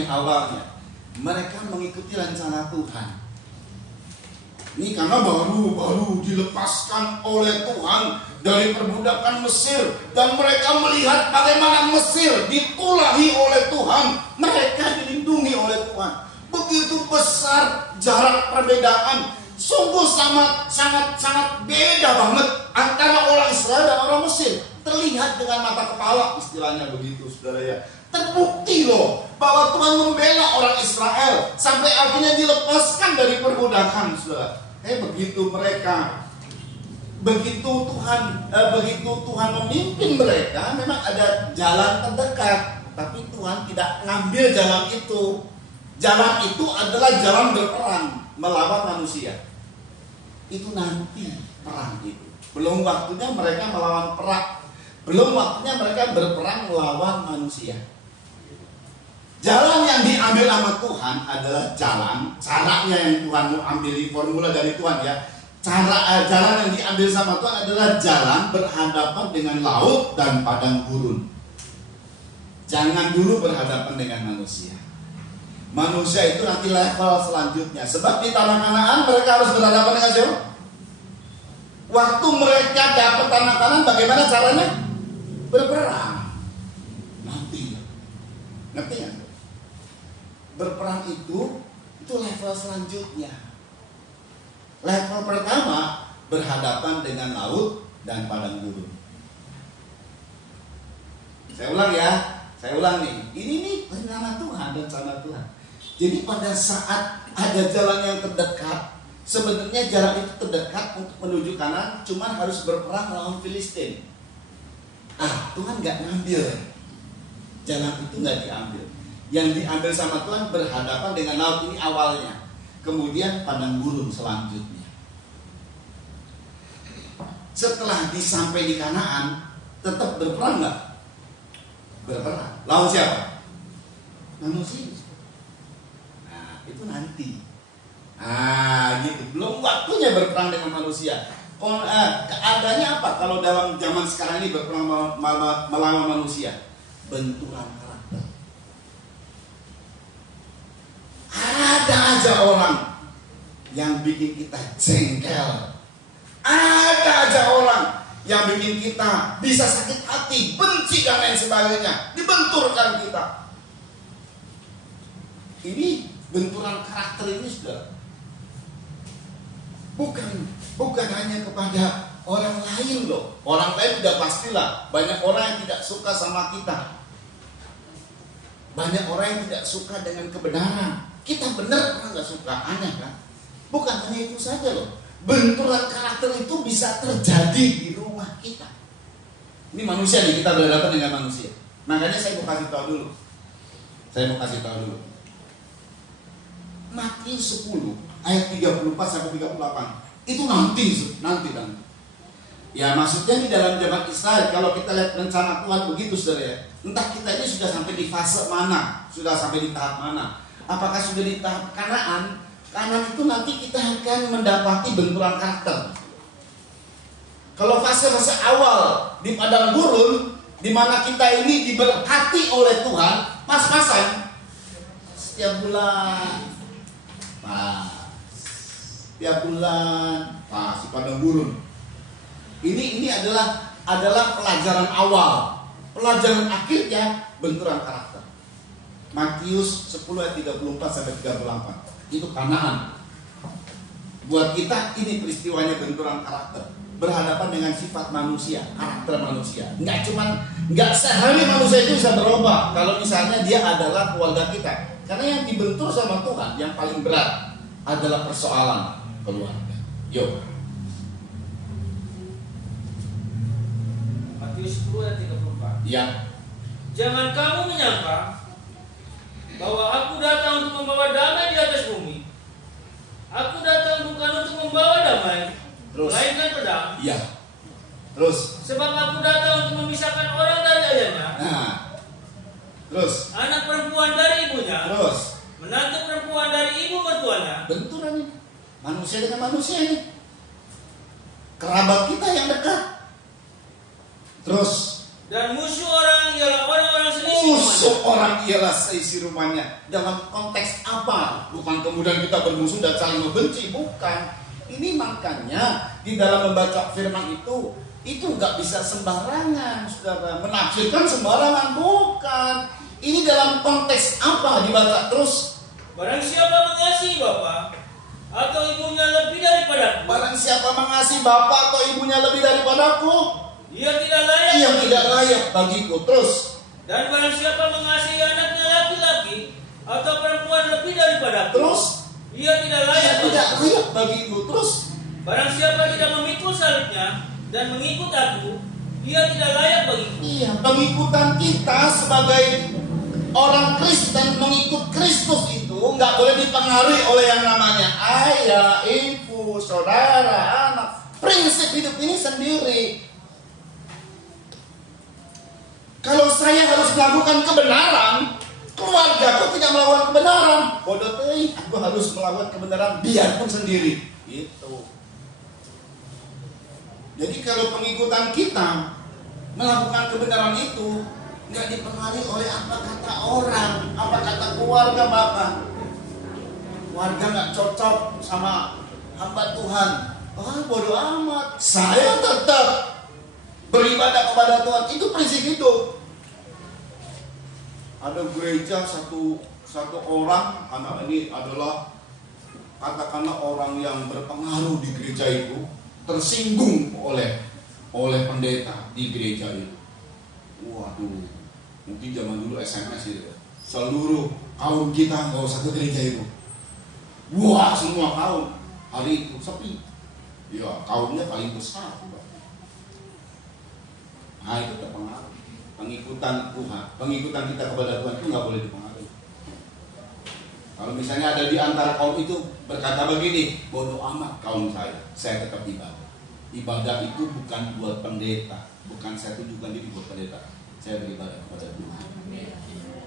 awalnya mereka mengikuti rencana Tuhan. Ini karena baru dilepaskan oleh Tuhan dari perbudakan Mesir, dan mereka melihat bagaimana Mesir ditulahi oleh Tuhan, mereka dilindungi oleh Tuhan. Begitu besar jarak perbedaan, sungguh sangat beda banget antara orang Israel dan orang Mesir. Terlihat dengan mata kepala, istilahnya begitu, saudara ya. Terbukti loh bahwa Tuhan membela orang Israel sampai akhirnya dilepaskan dari perbudakan, saudara. Begitu Tuhan memimpin mereka, memang ada jalan terdekat, tapi Tuhan tidak ngambil jalan itu. Jalan itu adalah jalan berperang melawan manusia. Itu nanti perang itu. Belum waktunya mereka melawan perang. Belum waktunya mereka berperang melawan manusia. Jalan yang diambil sama Tuhan adalah caranya yang Tuhan mau ambil, formula dari Tuhan ya. Jalan yang diambil sama Tuhan adalah jalan berhadapan dengan laut dan padang gurun. Jangan dulu berhadapan dengan manusia. Manusia itu nanti level selanjutnya. Sebab di tanah Kanaan mereka harus berhadapan dengan siapa? Waktu mereka dapat tanah Kanaan, bagaimana caranya? Berperang. Nanti. Ngerti nggak? Berperang itu level selanjutnya. Level pertama berhadapan dengan laut dan padang gurun. Saya ulang nih. Ini nih rencana Tuhan, rencana Tuhan. Jadi pada saat ada jalan yang terdekat, sebenarnya jalan itu terdekat untuk menuju kanan, cuman harus berperang melawan Filistin. Tuhan nggak ngambil. Jalan itu nggak diambil. Yang diambil sama Tuhan berhadapan dengan laut, ini awalnya. Kemudian padang gurun selanjutnya. Setelah disampai di Kanaan, tetap berperang nggak? Berperang. Lawan siapa? Manusia. Nah, itu nanti. Gitu. Belum waktunya berperang dengan manusia. Keadaannya apa kalau dalam zaman sekarang ini berperang melawan manusia? Benturan karakter. Ada aja orang yang bikin kita jengkel. Ada aja orang yang bikin kita bisa sakit hati, benci dan lain sebagainya. Dibenturkan kita. Ini benturan karakter ini sudah bukan hanya kepada orang lain loh. Orang lain udah pastilah. Banyak orang yang tidak suka sama kita. Banyak orang yang tidak suka dengan kebenaran. Kita benar orang nggak suka, aneh kan? Bukan hanya itu saja loh. Benturan karakter itu bisa terjadi di rumah kita. Ini manusia nih, kita berhadapan dengan manusia. Makanya saya mau kasih tahu dulu. Matius 10 ayat 34 sampai 38 itu nanti. Ya maksudnya di dalam zaman Israel, kalau kita lihat rencana Tuhan begitu saudara ya. Entah kita ini sudah sampai di fase mana, sudah sampai di tahap mana. Apakah sudah di tahap Kanaan? Kanaan itu nanti kita akan mendapati benturan karakter. Kalau fase-fase awal di padang gurun, di mana kita ini diberkati oleh Tuhan, pas-pasan setiap bulan. Tiap bulan si padang gurun. Ini adalah pelajaran awal. Pelajaran akhirnya benturan karakter. Matius 10 ayat 34 sampai 38. Itu Kanaan. Buat kita ini peristiwanya benturan karakter. Berhadapan dengan sifat manusia, karakter manusia. Enggak sehari manusia itu bisa berubah kalau misalnya dia adalah keluarga kita. Karena yang dibentur sama Tuhan yang paling berat adalah persoalan keluarga. Yuk. Matius 10 ayat 34. Ya. Jangan kamu menyangka bahwa aku datang untuk membawa damai di atas bumi. Aku datang bukan untuk membawa damai, melainkan pedang. Iya. Terus. Sebab aku datang untuk memisahkan orang dari ayahnya. Nah. Terus. Anak perempuan dari ibunya. Terus. Menantu perempuan dari ibu mertuanya. Benturan ini. Manusia dengan manusia ini. Kerabat kita yang dekat. Terus. Dan musuh orang ialah orang-orang seisi Musuh rumahnya. orang ialah seisi rumahnya. Dalam konteks apa? Bukan kemudian kita bermusuh dan saling membenci. Bukan. Ini makanya di dalam membaca firman itu nggak bisa sembarangan, saudara. Menafsirkan sembarangan, bukan. Ini dalam konteks apa dibaca terus? Barang siapa mengasihi bapa atau ibunya lebih daripadaku, Barang siapa mengasihi bapak atau ibunya lebih daripadaku, ia tidak layak. ia tidak layak bagiku. Terus. Dan barang siapa mengasihi anaknya laki-laki atau perempuan lebih daripadaku, Terus. ia tidak layak. Ia tidak layak bagiku. Terus. Barang siapa tidak memikul salibnya dan mengikut aku, ia tidak layak bagiku. Iya, pengikutan kita sebagai orang Kristen mengikut Kristus itu nggak boleh dipengaruhi oleh yang namanya ayah, ibu, saudara, anak. Prinsip hidup ini sendiri. Kalau saya harus melakukan kebenaran, keluargaku tidak melakukan kebenaran, bodoh teh, aku harus melakukan kebenaran biarpun sendiri. Gitu. Jadi kalau pengikutan kita melakukan kebenaran itu nggak dipengaruhi oleh apa kata orang, apa kata keluarga bahkan. Warga nggak cocok sama hamba Tuhan. Bodoh amat. Saya tetap beribadah kepada Tuhan. Itu prinsip hidup. Ada gereja satu orang, anak ini adalah katakanlah orang yang berpengaruh di gereja itu, tersinggung oleh pendeta di gereja itu. Waduh, mungkin zaman dulu SMS itu, seluruh kaum kita nggak usah ke gereja itu. Wah, semua kaum hari itu sepi. Ya, kaumnya paling besar. Nah, itu terpengaruh. Pengikutan Tuhan, pengikutan kita kepada Tuhan itu nggak boleh dipengaruhi. Kalau misalnya ada di antara kaum itu berkata begini, bodoh amat kaum saya tetap ibadah. Ibadah itu bukan buat pendeta, bukan saya tunjukkan diri buat pendeta. Saya beribadah kepada Tuhan.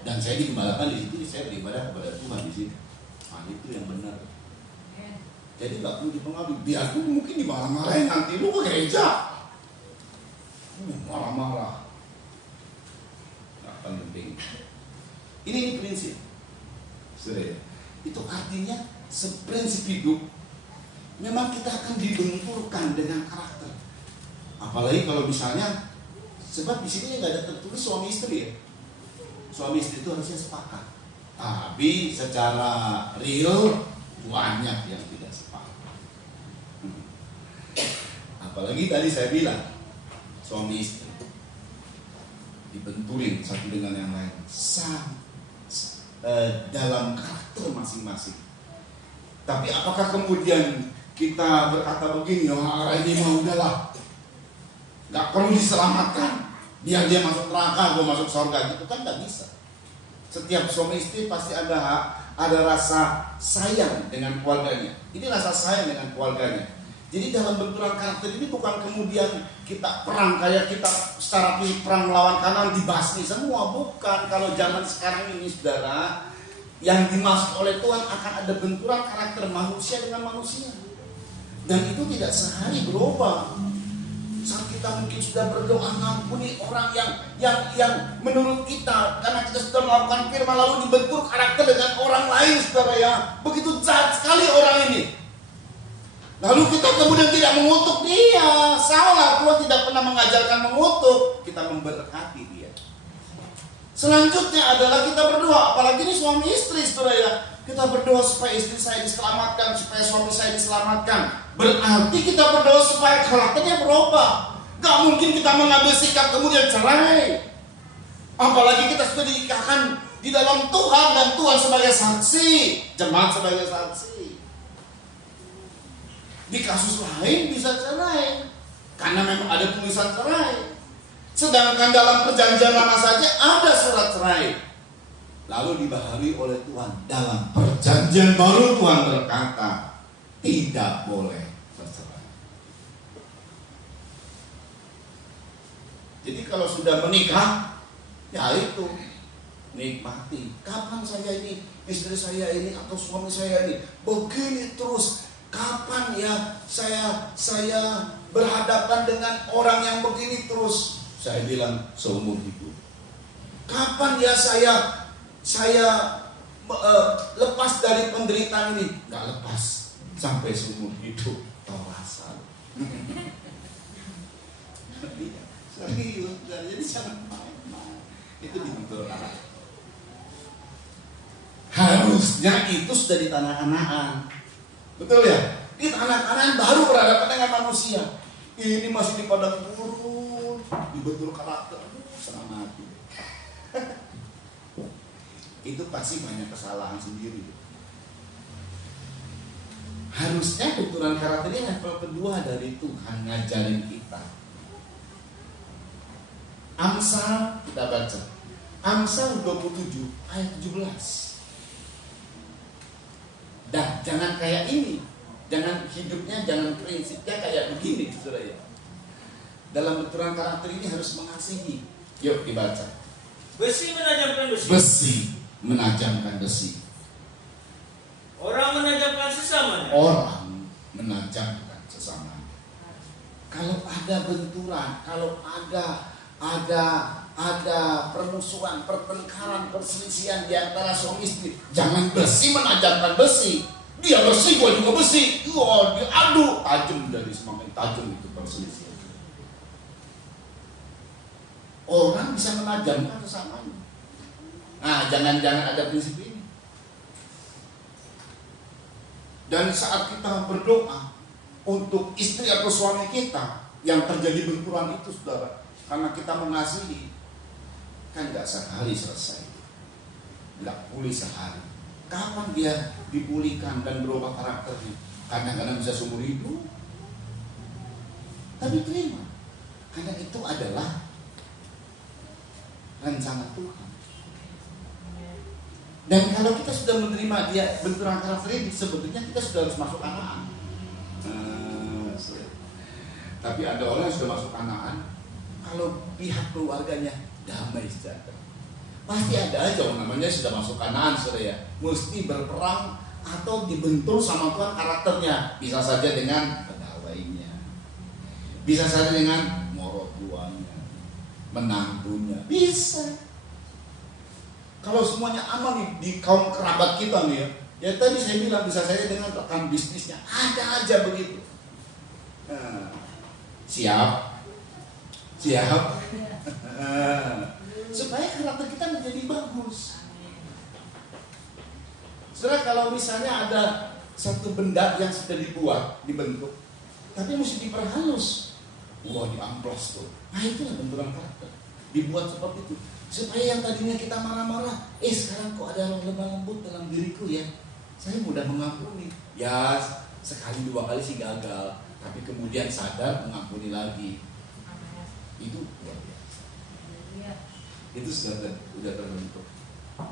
Dan saya digembalakan di situ, saya beribadah kepada Tuhan di situ. Nah, itu yang benar. Jadi nggak perlu dipengaruhi. Biarpun mungkin dimarah-marahin nanti lu ke gereja. Marah-marah. Nggak penting. Ini prinsip. Sudah ya? Itu artinya seprinsip hidup. Memang kita akan dibenturkan dengan karakter. Apalagi kalau misalnya, sebab di sini nggak ada tertulis suami istri ya. Suami istri itu harusnya sepakat. Tapi secara real banyak yang tidak sepakat. Apalagi tadi saya bilang suami istri dibenturin satu dengan yang lain dalam karakter masing-masing. Tapi apakah kemudian kita berkata begini, oh ini mah udahlah, nggak perlu diselamatkan, biar dia masuk neraka, gue masuk surga, gitu kan nggak bisa. Setiap suami istri pasti ada rasa sayang dengan keluarganya. Ini rasa sayang dengan keluarganya. Jadi dalam benturan karakter ini bukan kemudian kita perang kayak kita secara perang melawan kanan dibasmi semua, bukan. Kalau zaman sekarang ini saudara, yang dimaksud oleh Tuhan akan ada benturan karakter manusia dengan manusia. Dan itu tidak sehari berubah. Saat kita mungkin sudah berdoa ngampuni orang yang menurut kita, karena kita sudah melakukan firman lalu dibentur karakter dengan orang lain, saudara ya, begitu jahat sekali orang ini. Lalu kita kemudian tidak mengutuk dia, salah. Tuhan tidak pernah mengajarkan mengutuk, kita memberkati dia. Selanjutnya adalah kita berdoa, apalagi ini suami istri, saudara ya. Kita berdoa supaya istri saya diselamatkan, supaya suami saya diselamatkan. Berarti kita berdoa supaya karakternya berubah. Gak mungkin kita mengambil sikap kemudian cerai. Apalagi kita sudah dinikahkan di dalam Tuhan dan Tuhan sebagai saksi, jemaat sebagai saksi. Di kasus lain bisa cerai karena memang ada tulisan cerai. Sedangkan dalam perjanjian lama saja ada surat cerai. Lalu dibahagi oleh Tuhan dalam perjanjian baru Tuhan berkata tidak boleh bercerai. Jadi kalau sudah menikah, ya itu nikmati. Kapan saya ini, istri saya ini atau suami saya ini begini terus? Kapan ya saya berhadapan dengan orang yang begini terus? Saya bilang seumur hidup. Kapan ya saya lepas dari penderitaan ini? Nggak lepas sampai seumur hidup. Tahu rasa. Serius, jadi jangan main-main. Itu dibentur anak. Harusnya itu sudah di tanah Kanaan. Betul ya? Di tanah Kanaan baru berhadapan dengan manusia. Ini masih di padang gurun, dibentur karakter, setengah mati. Itu pasti banyak kesalahan sendiri. Harusnya benturan karakter ini level kedua dari Tuhan ngajarin kita. Amsal kita baca. Amsal 27 ayat 17. Dan jangan kayak ini. Jangan hidupnya, jangan prinsipnya kayak begini, saudara ya. Dalam benturan karakter ini harus mengasihi. Yuk dibaca. Besi menajamkan besi. Besi menajamkan besi. Orang menajamkan sesamanya. Orang menajamkan sesamanya. Kalau ada benturan, kalau ada permusuhan, pertengkaran, perselisihan di antara suami istri, jangan besi menajamkan besi. Dia besi, gua juga besi. Wah, diadu, tajam dari semakin tajam itu perselisihan. Orang bisa menajamkan sesamanya. Nah, jangan-jangan ada prinsip ini. Dan saat kita berdoa untuk istri atau suami kita yang terjadi benturan itu, saudara, karena kita mengasihi, kan nggak sehari selesai, nggak pulih sehari. Kapan dia dipulihkan dan berubah karakternya? Kadang-kadang bisa seumur hidup. Tapi terima, karena itu adalah rencana Tuhan. Dan kalau kita sudah menerima dia benturan karakter ini, sebetulnya kita sudah harus masuk Kanaan. Tapi ada orang yang sudah masuk Kanaan, kalau pihak keluarganya damai sejahtera. Pasti ada aja orang namanya sudah masuk Kanaan, saudara ya. Mesti berperang atau dibentur sama Tuhan karakternya. Bisa saja dengan pegawainya, bisa saja dengan moro tuanya, menantunya, bisa. Kalau semuanya aman di kaum kerabat kita nih ya, ya tadi saya bilang bisa saja dengan rekan bisnisnya, ada aja begitu. Nah, siap. Supaya karakter kita menjadi bagus. Saudara, kalau misalnya ada satu benda yang sudah dibentuk, tapi mesti diperhalus, diamplos tuh. Nah itulah benturan karakter. Dibuat seperti itu, supaya yang tadinya kita marah-marah, sekarang kok ada lemah lembut dalam diriku ya. Saya mudah mengampuni. Ya sekali dua kali sih gagal, tapi kemudian sadar mengampuni lagi. Itu luar biasa. Itu sudah terbentuk.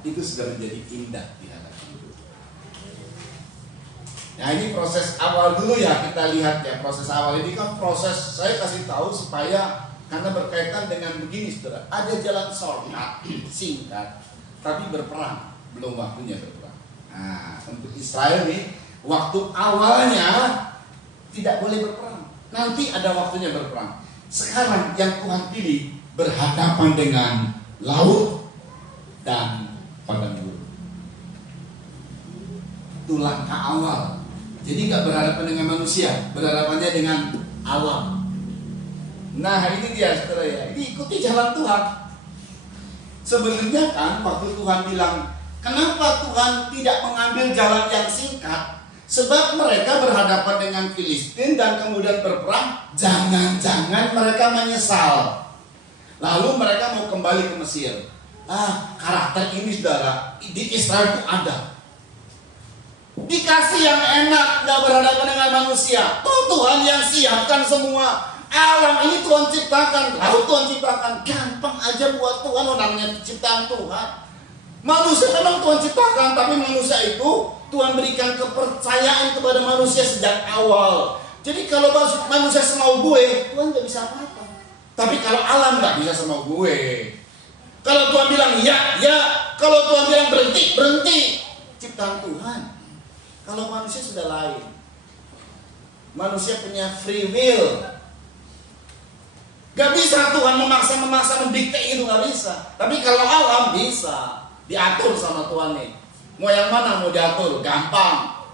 Itu sudah menjadi indah di hadapan Tuhan. Nah ini proses awal dulu ya, kita lihat ya, proses awal ini kan proses saya kasih tahu supaya karena berkaitan dengan begini saudara, ada jalan shortcut singkat tapi berperang, belum waktunya berperang. Nah untuk Israel nih, waktu awalnya tidak boleh berperang, nanti ada waktunya berperang. Sekarang yang Tuhan pilih berhadapan dengan laut dan padang gurun. Itu langkah awal. Jadi nggak berhadapan dengan manusia, berhadapannya dengan alam. Nah ini dia saudara ya, ini ikuti jalan Tuhan. Sebenarnya kan waktu Tuhan bilang, kenapa Tuhan tidak mengambil jalan yang singkat? Sebab mereka berhadapan dengan Filistin dan kemudian berperang, jangan-jangan mereka menyesal. Lalu mereka mau kembali ke Mesir. Karakter ini saudara, di Israel itu ada. Dikasih yang enak, gak berhadapan dengan manusia. Tuhan yang siapkan semua. Alam ini Tuhan ciptakan, lalu Tuhan ciptakan. Gampang aja buat Tuhan, namanya ciptaan Tuhan. Manusia memang Tuhan ciptakan, tapi manusia itu Tuhan berikan kepercayaan kepada manusia sejak awal. Jadi kalau manusia semau gue, Tuhan gak bisa apa-apa. Tapi kalau alam gak bisa semau gue. Kalau Tuhan bilang ya, ya. Kalau Tuhan bilang berhenti, berhenti. Ciptaan Tuhan. Kalau manusia sudah lain. Manusia punya free will. Gak bisa Tuhan memaksa mendikte itu, gak bisa. Tapi kalau alam bisa, diatur sama Tuhan nih. Mau yang mana mau diatur, gampang.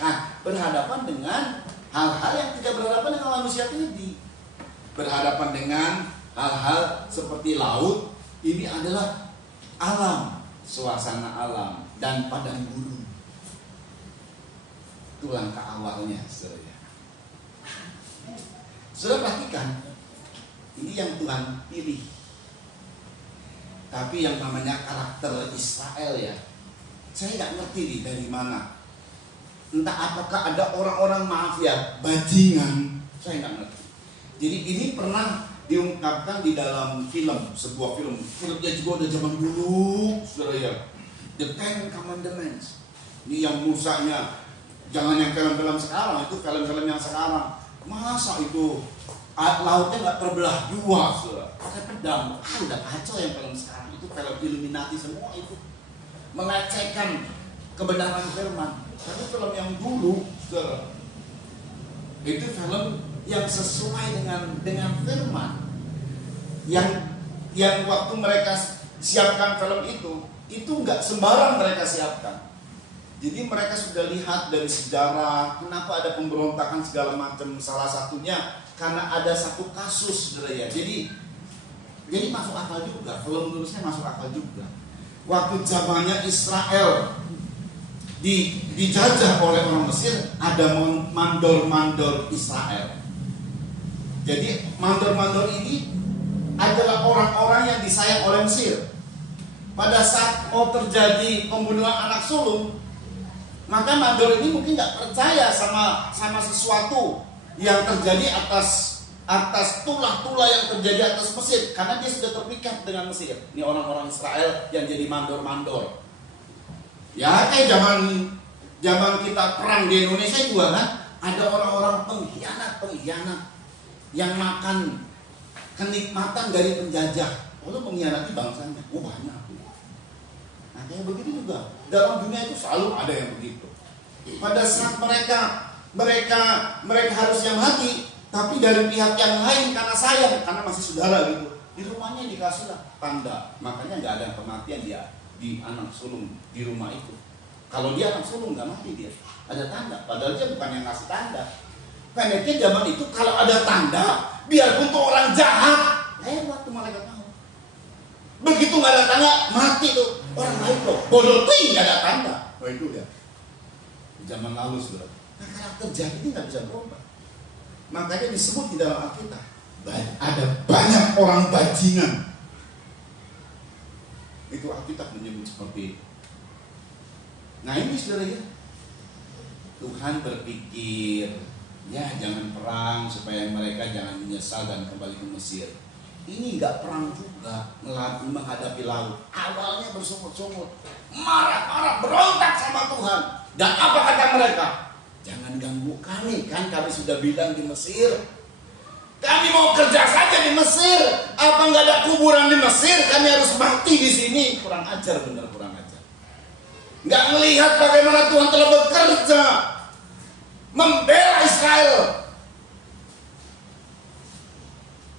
Nah, berhadapan dengan hal-hal yang tidak berhadapan dengan manusia tadi. Berhadapan dengan hal-hal seperti laut, ini adalah alam, suasana alam dan padang gurun. Itu langkah awalnya, saudara. Saudara perhatikan, ini yang Tuhan pilih. Tapi yang namanya karakter Israel ya, saya nggak ngerti nih dari mana. Entah apakah ada orang-orang maaf ya, bajingan, saya nggak ngerti. Jadi ini pernah diungkapkan di dalam film, sebuah film. Filmnya juga udah zaman dulu, saudara ya. The Ten Commandments. Ini yang musanya, jangan yang film-film sekarang, itu film-film yang sekarang. Masa itu lautnya nggak terbelah dua, saudara. Pakai pedang, udah kacau yang film sekarang. Itu film Illuminati semua itu. Melecehkan kebenaran firman. Tapi film yang dulu, saudara, itu film yang sesuai dengan firman. Yang waktu mereka siapkan film itu nggak sembarang mereka siapkan. Jadi mereka sudah lihat dari sejarah kenapa ada pemberontakan segala macam. Salah satunya karena ada satu kasus, saudara ya. Jadi masuk akal juga. Kalau menurut saya masuk akal juga. Waktu zamannya Israel dijajah oleh orang Mesir, ada mandor-mandor Israel. Jadi mandor-mandor ini adalah orang-orang yang disayang oleh Mesir. Pada saat mau terjadi pembunuhan anak sulung, maka mandor ini mungkin nggak percaya sama sesuatu yang terjadi atas tulah-tulah yang terjadi atas Mesir, karena dia sudah terpikat dengan Mesir. Ini orang-orang Israel yang jadi mandor-mandor. Ya kayak zaman kita perang di Indonesia juga kan, ada orang-orang pengkhianat yang makan kenikmatan dari penjajah, lalu mengkhianati bangsanya. Banyak. Nah kayak begitu juga Dalam dunia itu selalu ada yang begitu. Pada saat mereka harusnya mati, tapi dari pihak yang lain karena sayang, karena masih saudara gitu, di rumahnya dikasihlah tanda. Makanya nggak ada kematian dia di anak sulung di rumah itu. Kalau dia anak sulung nggak mati dia, ada tanda. Padahal dia bukan yang ngasih tanda. Karena zaman itu kalau ada tanda, biarpun tuh orang jahat, lewat tuh malaikat maut. Begitu nggak ada tanda, mati tuh orang baik loh. Bodoh tuh nggak ada tanda. Oh itu ya. Zaman lalu sudah. Nah, karakter jahat ini nggak bisa berubah. Makanya disebut di dalam Alkitab ada banyak orang bajingan. Itu Alkitab menyebut seperti itu. Nah ini saudara ya, Tuhan berpikir, ya jangan perang supaya mereka jangan menyesal dan kembali ke Mesir. Ini nggak perang juga, menghadapi laut. Awalnya bersungut-sungut, marah-marah, berontak sama Tuhan. Dan apa kata mereka? Jangan ganggu kami, kan kami sudah bilang di Mesir. Kami mau kerja saja di Mesir. Apa nggak ada kuburan di Mesir? Kami harus mati di sini. Kurang ajar, benar kurang ajar. Nggak melihat bagaimana Tuhan telah bekerja membela Israel.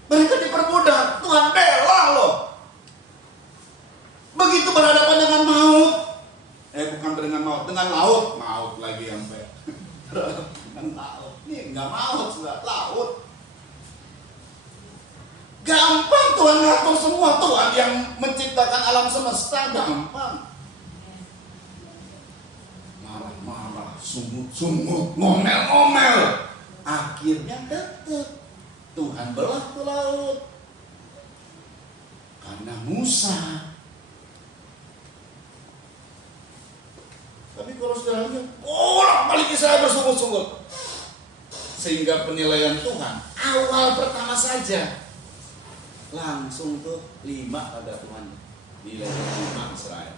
Mereka diperbudak, Tuhan bela loh. Begitu berhadapan dengan maut, bukan dengan maut, dengan laut, maut lagi sampai dengan laut. Ini nggak maut, sudah laut. Gampang Tuhan ngatur semua. Tuhan yang menciptakan alam semesta, gampang. Marah-marah, sungut-sungut, ngomel-ngomel. Akhirnya tetap Tuhan belah ke laut. Karena Musa. Tapi kalau saudara lihat, bolak-balik Israel bersungut-sungut. Sehingga penilaian Tuhan awal pertama saja langsung tuh 5 pada Tuhan, nilai 5 Israel.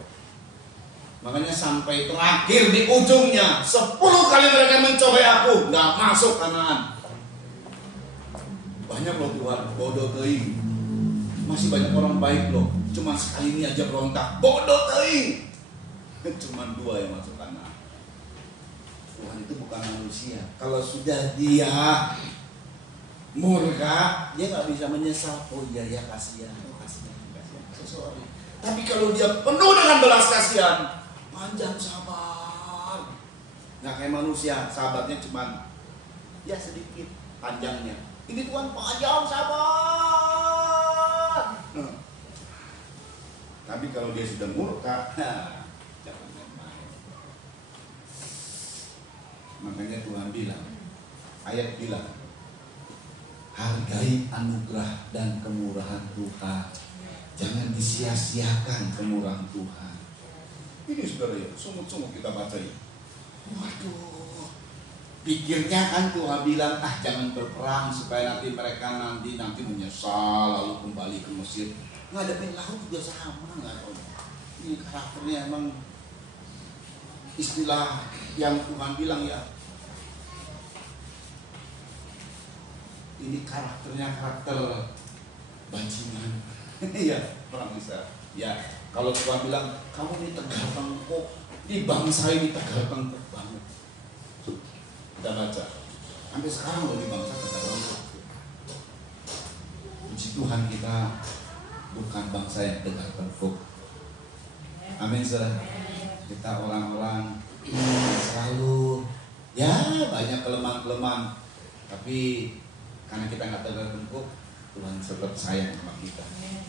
Makanya sampai terakhir di ujungnya 10 kali mereka mencobai aku, nggak masuk Kanaan. Banyak loh Tuhan, bodoh teuing. Masih banyak orang baik loh, cuma sekali ini aja berontak, bodoh teuing. Cuma 2 yang masuk Kanaan. Tuhan itu bukan manusia. Kalau sudah dia murka, dia nggak bisa menyesal. Oh iya ya, kasihan, sorry. Tapi kalau dia penuh dengan belas kasihan, panjang sabar. Nggak kayak manusia, sabarnya cuma ya sedikit panjangnya. Ini Tuhan panjang sabar. Tapi kalau dia sudah murka, jangan main-main. Makanya Tuhan bilang, ayat bilang, hargai anugerah dan kemurahan Tuhan. Jangan disia-siakan kemurahan Tuhan. Ini saudara ya, sungguh-sungguh kita baca ini. Waduh, pikirnya kan Tuhan bilang, jangan berperang supaya mereka nanti menyesal lalu kembali ke Mesir. Ngadepin laut juga sama, nggak tahu. Ini karakternya emang istilah yang Tuhan bilang ya. Ini karakternya karakter bajingan. Iya, orang bisa. Ya, kalau Tuhan bilang, kamu ini tegar tengkuk, di bangsa ini tegar tengkuk banget. Kita baca. Sampai sekarang loh di bangsa tegar tengkuk. Puji Tuhan kita bukan bangsa yang tegar tengkuk. Amin saudara. Kita orang-orang selalu ya banyak kelemahan-kelemahan, tapi karena kita nggak tegar tengkuk, Tuhan tetap sayang sama kita.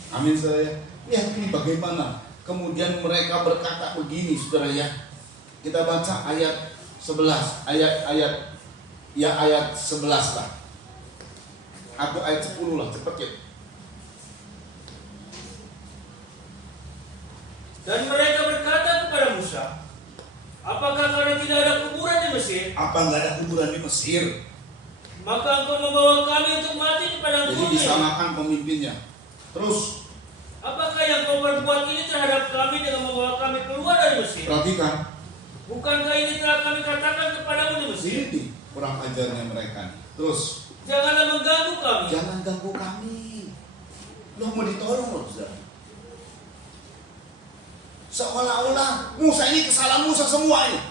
Amin saudara. Ya ini bagaimana? Kemudian mereka berkata begini saudara ya. Kita baca ayat 11, ayat 11 lah. Atau ayat 10 lah, cepet ya. Dan mereka berkata kepada Musa, apakah karena tidak ada kuburan di Mesir? Apa nggak ada kuburan di Mesir? Maka engkau membawa kami untuk mati di padang Jadi gurun. disamakan pemimpinnya. Terus, apakah yang kau perbuat ini terhadap kami dengan membawa kami keluar dari Mesir? perhatikan. Bukankah ini telah kami katakan kepadamu di Mesir? Ini kurang ajarnya mereka. Terus, Janganlah mengganggu kami. jangan ganggu kami. Lo mau ditolong loh saudara. Seolah-olah Musa ini kesalahan Musa semua ini.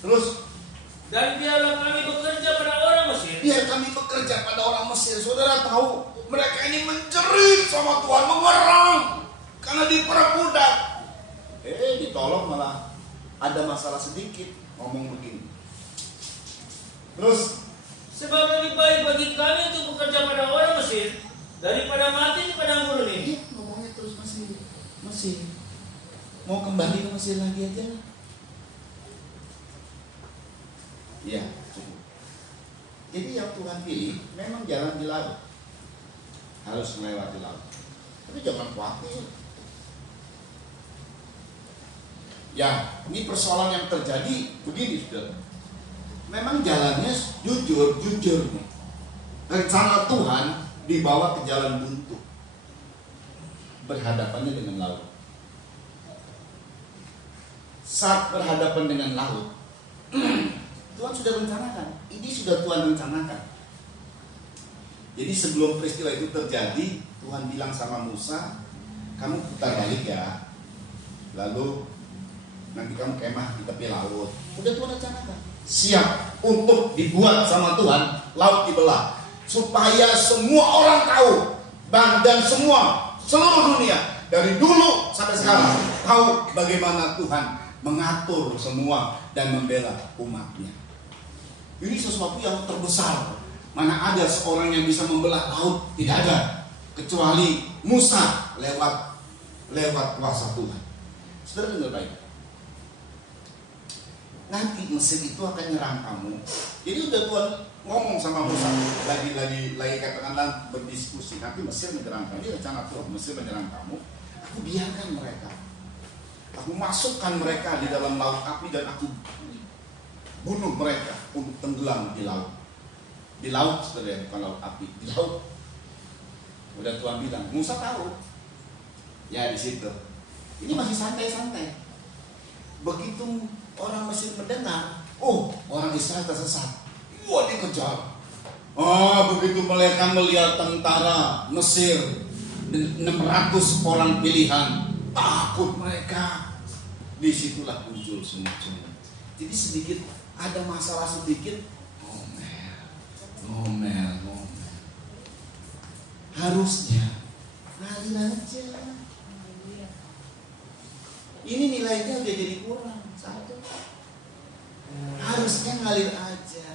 Terus, Dan biarlah kami bekerja pada orang Mesir. biar kami bekerja pada orang Mesir. Saudara tahu, mereka ini menjerit sama Tuhan, mengerang karena diperbudak. Ditolong malah ada masalah sedikit, ngomong begini. Terus, Sebab lebih baik bagi kami untuk bekerja pada orang Mesir daripada mati di padang gurun ini. ngomongnya terus Mesir. Mau kembali ke Mesir lagi aja lah. Iya, cukup. Jadi yang Tuhan pilih memang jalan di laut. Harus melewati laut. Tapi jangan khawatir. Ya, ini persoalan yang terjadi begini, saudara. Memang jalannya jujur nih. Rencana Tuhan dibawa ke jalan buntu. Berhadapannya dengan laut. Saat berhadapan dengan laut, Tuhan sudah rencanakan. Ini sudah Tuhan rencanakan. Jadi sebelum peristiwa itu terjadi, Tuhan bilang sama Musa, kamu putar balik ya. Lalu nanti kamu kemah di tepi laut. Udah Tuhan rencanakan. Siap untuk dibuat sama Tuhan, laut dibelah. Supaya semua orang tahu, dan semua, seluruh dunia, dari dulu sampai sekarang, tahu bagaimana Tuhan mengatur semua dan membela umatnya. Ini sesuatu yang terbesar. Mana ada seorang yang bisa membelah laut? Tidak ada. Kecuali Musa lewat kuasa Tuhan. Saudara dengar baik. Nanti Mesir itu akan nyerang kamu. Jadi udah Tuhan ngomong sama Musa, lagi katakanlah berdiskusi. Nanti Mesir menyerang kamu. Ini rencana Tuhan, Mesir menyerang kamu. Aku biarkan mereka. Aku masukkan mereka di dalam laut api dan aku bunuh mereka untuk tenggelam di laut. Di laut, saudara, bukan laut api, di laut. Udah Tuhan bilang, Musa tahu. Ya di situ. Ini masih santai-santai. Begitu orang Mesir mendengar, orang Israel tersesat. Wah, dikejar. Begitu mereka melihat tentara Mesir 600 orang pilihan, takut mereka. Disitulah muncul semua. Jadi sedikit ada masalah sedikit, ngomel. Harusnya ngalir aja. Ini nilainya udah jadi kurang satu. Harusnya ngalir aja.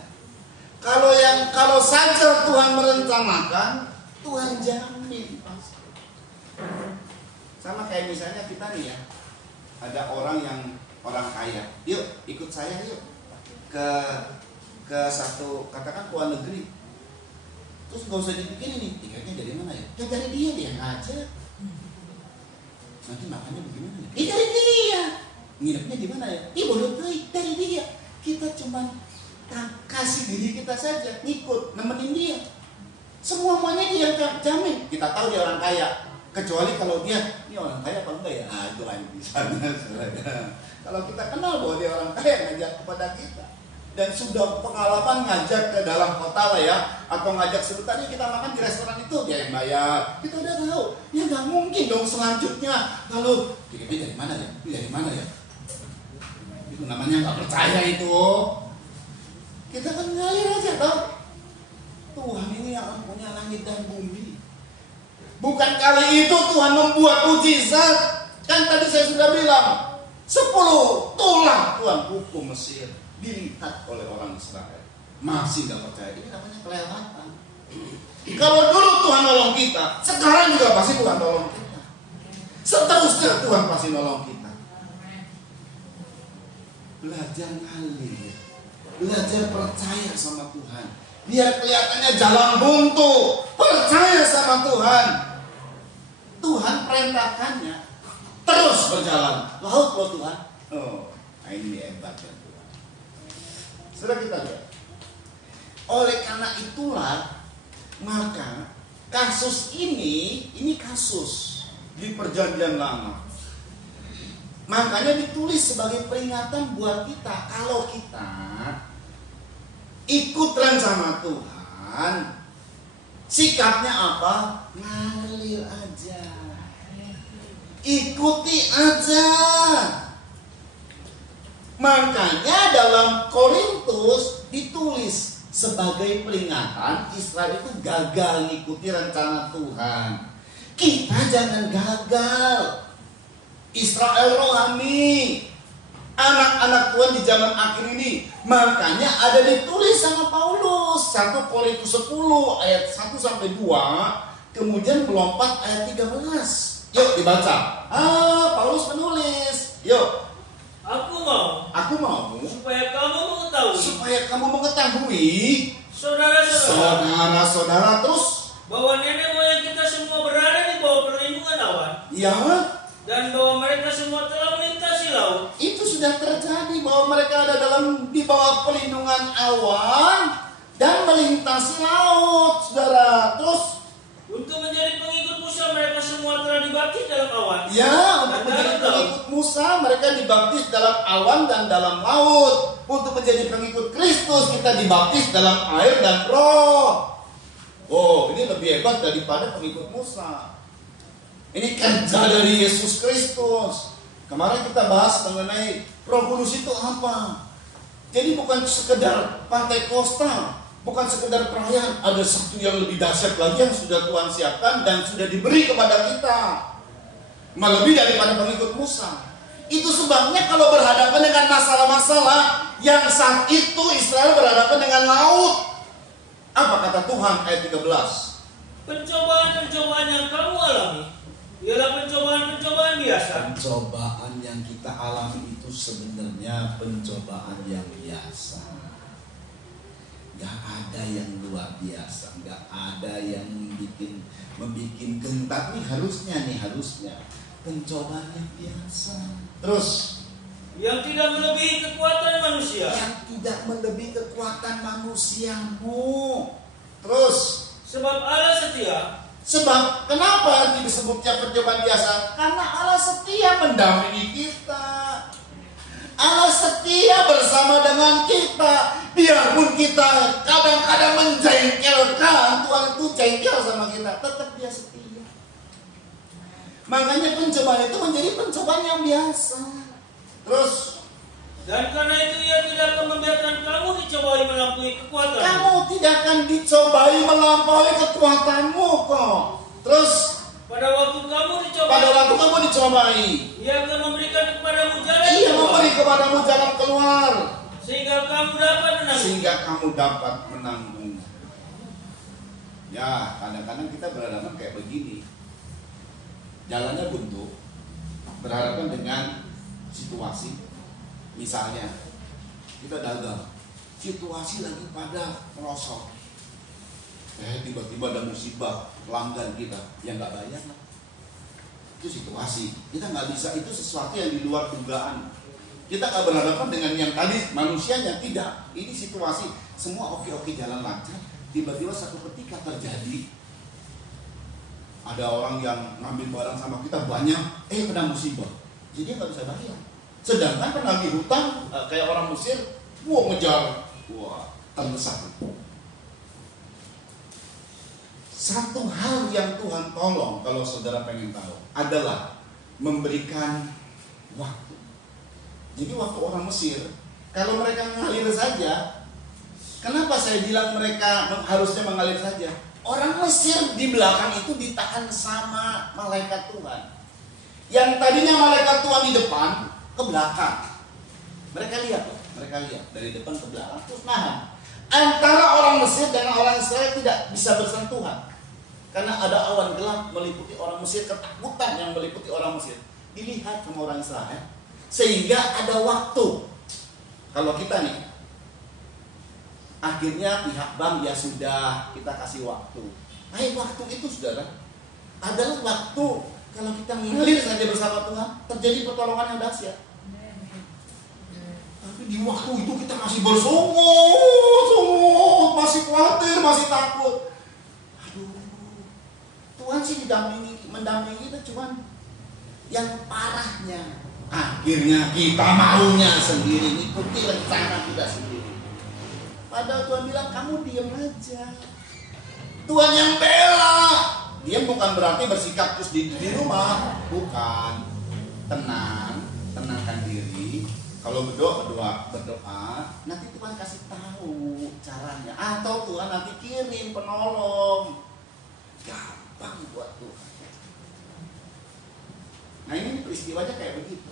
Kalau saja Tuhan merencanakan, Tuhan jamin pasti. Sama kayak misalnya kita nih ya, ada orang kaya, yuk ikut saya yuk ke satu katakan luar negeri. Terus nggak usah dipikirin nih tiketnya dari mana ya? Dari dia aja. Nanti makannya bagaimana ya? Dari dia. Nginepnya di mana ya? Boleh dari dia. Kita cuma kasih diri kita saja, ngikut, nemenin dia. Semua maunya dia jamin. Kita tahu dia orang kaya. Kecuali kalau dia, ini orang kaya apa enggak ya? Itu lain di sana. Kalau kita kenal bahwa dia orang kaya, ngajak kepada kita. Dan sudah pengalaman ngajak ke dalam kota lah ya, atau ngajak sebentar kita makan di restoran itu, dia yang bayar. Kita udah tahu, ya nggak mungkin dong selanjutnya. Kalau tiketnya dari mana ya? Dari mana ya? Itu namanya nggak percaya itu. Kita kan ngalir aja tau. Tuhan ini yang punya langit dan bumi. Bukan kali itu Tuhan membuat mukjizat. Kan tadi saya sudah bilang 10 tulah Tuhan hukum Mesir dilihat oleh orang Israel. Masih gak percaya. Ini namanya kelewatan. Kalau dulu Tuhan nolong kita, sekarang juga pasti Tuhan nolong kita. Seterusnya Tuhan pasti nolong kita. Belajar ngalir, belajar percaya sama Tuhan. Biar kelihatannya jalan buntu, percaya sama Tuhan. Tuhan perintahkannya terus berjalan. Laut loh Tuhan. Ini hebat ya Tuhan. Sudah kita lihat. Oleh karena itulah, maka kasus ini kasus di Perjanjian Lama. Makanya ditulis sebagai peringatan buat kita. Kalau kita ikut rencana Tuhan, sikapnya apa? Ngalir aja. ikuti aja. Makanya dalam Korintus ditulis sebagai peringatan Israel itu gagal mengikuti rencana Tuhan. Kita jangan gagal. Israel rohani, anak-anak Tuhan di zaman akhir ini. Makanya ada ditulis sama Paulus 1 Korintus 10 ayat 1 sampai 2, kemudian melompat ayat 13. Yuk dibaca. Paulus menulis. Yuk. Aku mau supaya kamu mengetahui saudara-saudara terus bahwa nenek moyang kita semua berada di bawah perlindungan awan. ya, Dan bahwa mereka semua telah melintasi laut. itu sudah terjadi bahwa mereka ada di bawah perlindungan awan dan melintasi laut, saudara. Terus Untuk menjadi pengikut Musa mereka semua telah dibaptis dalam awan. ya, untuk Dan menjadi dalam laut. pengikut Musa mereka dibaptis dalam awan dan dalam laut. Untuk menjadi pengikut Kristus kita dibaptis dalam air dan roh. Oh, ini lebih hebat daripada pengikut Musa. Ini kerja dari Yesus Kristus. Kemarin kita bahas mengenai Roh Kudus itu apa. Jadi bukan sekedar pantai Kosta, bukan sekedar perayaan. Ada satu yang lebih dahsyat lagi yang sudah Tuhan siapkan dan sudah diberi kepada kita. Melebihi daripada pengikut Musa. Itu sebabnya kalau berhadapan dengan masalah-masalah yang saat itu Israel berhadapan dengan laut. Apa kata Tuhan ayat 13? Pencobaan-pencobaan yang kamu alami ialah pencobaan-pencobaan biasa. Pencobaan yang kita alami itu sebenarnya pencobaan yang biasa. Gak ada yang luar biasa, gak ada yang membuat gentar. Nih harusnya pencobaan yang biasa. Terus Yang tidak melebihi kekuatan manusia. yang tidak melebihi kekuatan manusiamu. Terus Sebab Allah setia. sebab kenapa disebutnya percobaan biasa? Karena Allah setia mendampingi kita. Allah setia bersama dengan kita. Biarpun kita kadang-kadang menjengkelkan, Tuhan itu jengkel sama kita, tetap Dia setia. Makanya pencobaan itu menjadi pencobaan yang biasa. Terus Dan karena itu Ia tidak akan membiarkan kamu dicobai melampaui kekuatan. kamu tidak akan dicobai melampaui kekuatanmu kok. Terus Pada waktu kamu dicobai, Ia akan memberikan kepadamu jalan Ia keluar. memberi kepadamu jalan keluar Sehingga kamu dapat menang. sehingga kamu dapat menanggung. Ya, kadang-kadang kita berhadapan kayak begini. Jalannya buntu, berhadapan dengan situasi. Misalnya, kita dagang, situasi lagi pada merosot. Tiba-tiba ada musibah, pelanggan kita yang nggak bayar. Itu situasi. Kita nggak bisa, itu sesuatu yang di luar dugaan. Kita nggak berhadapan dengan yang tadi manusianya, tidak. Ini situasi, semua oke-oke jalan lancar. Tiba-tiba satu ketika terjadi, ada orang yang ngambil barang sama kita banyak, kena musibah, jadi nggak bisa bayar. Sedangkan penagih hutang kayak orang Mesir, ngejar, terdesak. Satu hal yang Tuhan tolong kalau saudara pengen tahu adalah memberikan waktu. Jadi waktu orang Mesir, kalau mereka mengalir saja, kenapa saya bilang mereka harusnya mengalir saja? Orang Mesir di belakang itu ditahan sama malaikat Tuhan. Yang tadinya malaikat Tuhan di depan, ke belakang. Mereka lihat dari depan ke belakang terus nahan. Antara orang Mesir dan orang Israel tidak bisa bersentuhan. Karena ada awan gelap meliputi orang Mesir, ketakutan yang meliputi orang Mesir. Dilihat sama orang Israel. Sehingga ada waktu. Kalau kita nih, akhirnya pihak bank ya sudah, kita kasih waktu. Waktu itu saudara adalah waktu kalau kita mengalir saja bersama Tuhan, terjadi pertolongan yang dahsyat. Tapi di waktu itu kita masih bersungut, masih khawatir, masih takut. Tuhan sih mendampingi kita, cuman yang parahnya akhirnya kita maunya sendiri, ikuti rencana kita sendiri. Padahal Tuhan bilang kamu diam aja. Tuhan yang bela, Dia bukan berarti bersikap terus di rumah, bukan. Tenangkan diri. Kalau berdoa, nanti Tuhan kasih tahu caranya. Atau Tuhan nanti kirim penolong. Gampang buat Tuhan. Nah ini peristiwanya kayak begitu.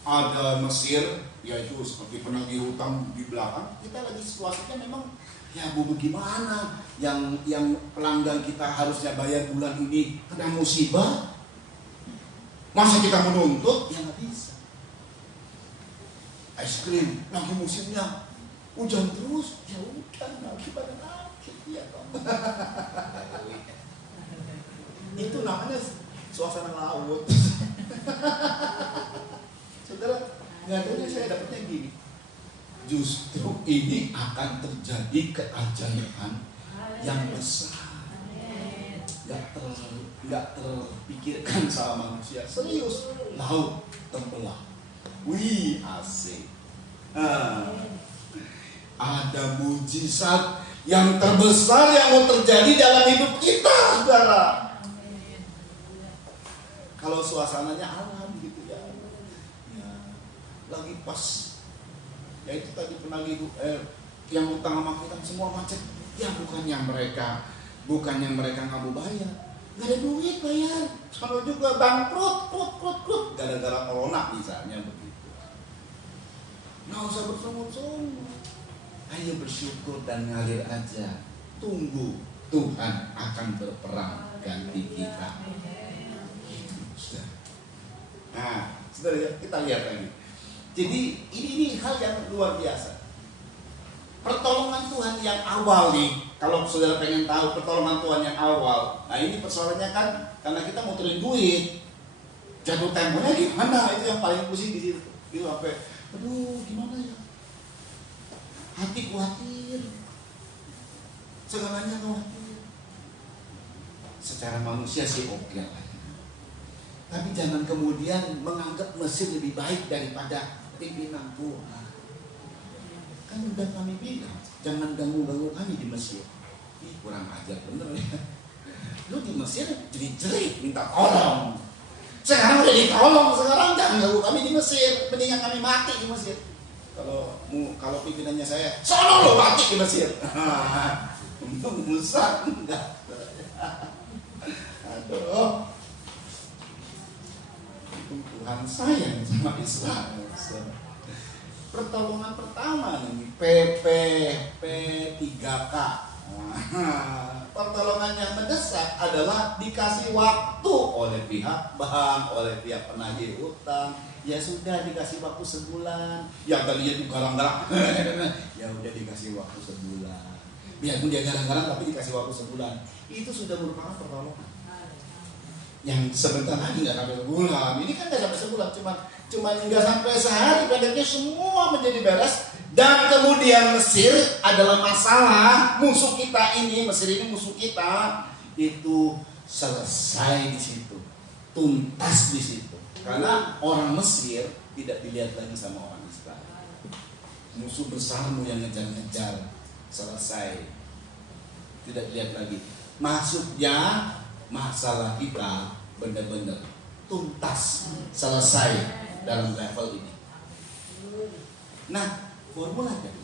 Ada Mesir, yaitu seperti penagih hutang di belakang. Kita lagi situasinya memang ya bagaimana yang pelanggan kita harusnya bayar bulan ini kena musibah, masa kita menuntut? Ya nggak bisa. Es krim lagi musimnya, hujan terus, ya udah lagi pada naik ya toh. Itu namanya suasana laut. Saudara, nggak tahu saya dapetnya gini. Justru ini akan terjadi keajaiban yang besar. Nggak terpikirkan sama manusia. Serius, laut terbelah. Wih, asik. Ada mujizat yang terbesar yang mau terjadi dalam hidup kita, saudara. Kalau suasananya alam gitu ya, lagi pas. Ya itu tadi penagih yang utang sama kita semua macet. Ya bukan yang mereka nggak mau bayar, nggak ada duit bayar. Kalau juga bangkrut, gara-gara corona misalnya begitu. Nggak usah bersungut-sungut. Ayo bersyukur dan ngalir aja. Tunggu Tuhan akan berperang ganti kita. Nah, saudara ya, kita lihat lagi. Jadi ini hal yang luar biasa. Pertolongan Tuhan yang awal nih. Kalau saudara pengen tahu pertolongan Tuhan yang awal, nah ini persoalannya kan karena kita muterin duit, jatuh temponya gimana? Itu yang paling pusing di situ. Itu sampai, aduh gimana ya? Hati khawatir, segalanya khawatir. Secara manusia sih oke lah. Tapi jangan kemudian menganggap Mesir lebih baik daripada pimpinan Tuhan. Kan udah kami bilang, jangan ganggu-ganggu kami di Mesir. Ih, kurang ajar bener ya. Lu di Mesir jadi jerit minta tolong. Sekarang udah ditolong, sekarang jangan ganggu kami di Mesir. Mendingan kami mati di Mesir. Kalau pimpinannya saya, sono lo mati di Mesir. Untuk Musa enggak. Aduh. Tuhan sayang sama Israel. Pertolongan pertama nih P3K. Pertolongan yang mendesak adalah dikasih waktu oleh pihak bank, oleh pihak penagih hutang. Ya sudah dikasih waktu sebulan. Yang tadinya itu garang-garang, ya udah dikasih waktu sebulan. Biarpun dia garang-garang tapi dikasih waktu sebulan. Itu sudah merupakan pertolongan. Yang sebentar lagi nggak sampai sebulan, ini kan nggak sampai sebulan, cuma nggak sampai sehari, pendeknya semua menjadi beres. Dan kemudian Mesir adalah masalah musuh kita ini, Mesir ini musuh kita, itu selesai di situ, tuntas di situ. Karena orang Mesir tidak dilihat lagi sama orang Israel. Musuh besarmu yang ngejar-ngejar selesai, tidak dilihat lagi. Maksudnya masalah kita benar-benar tuntas, selesai dalam level ini. Nah, formula jadi.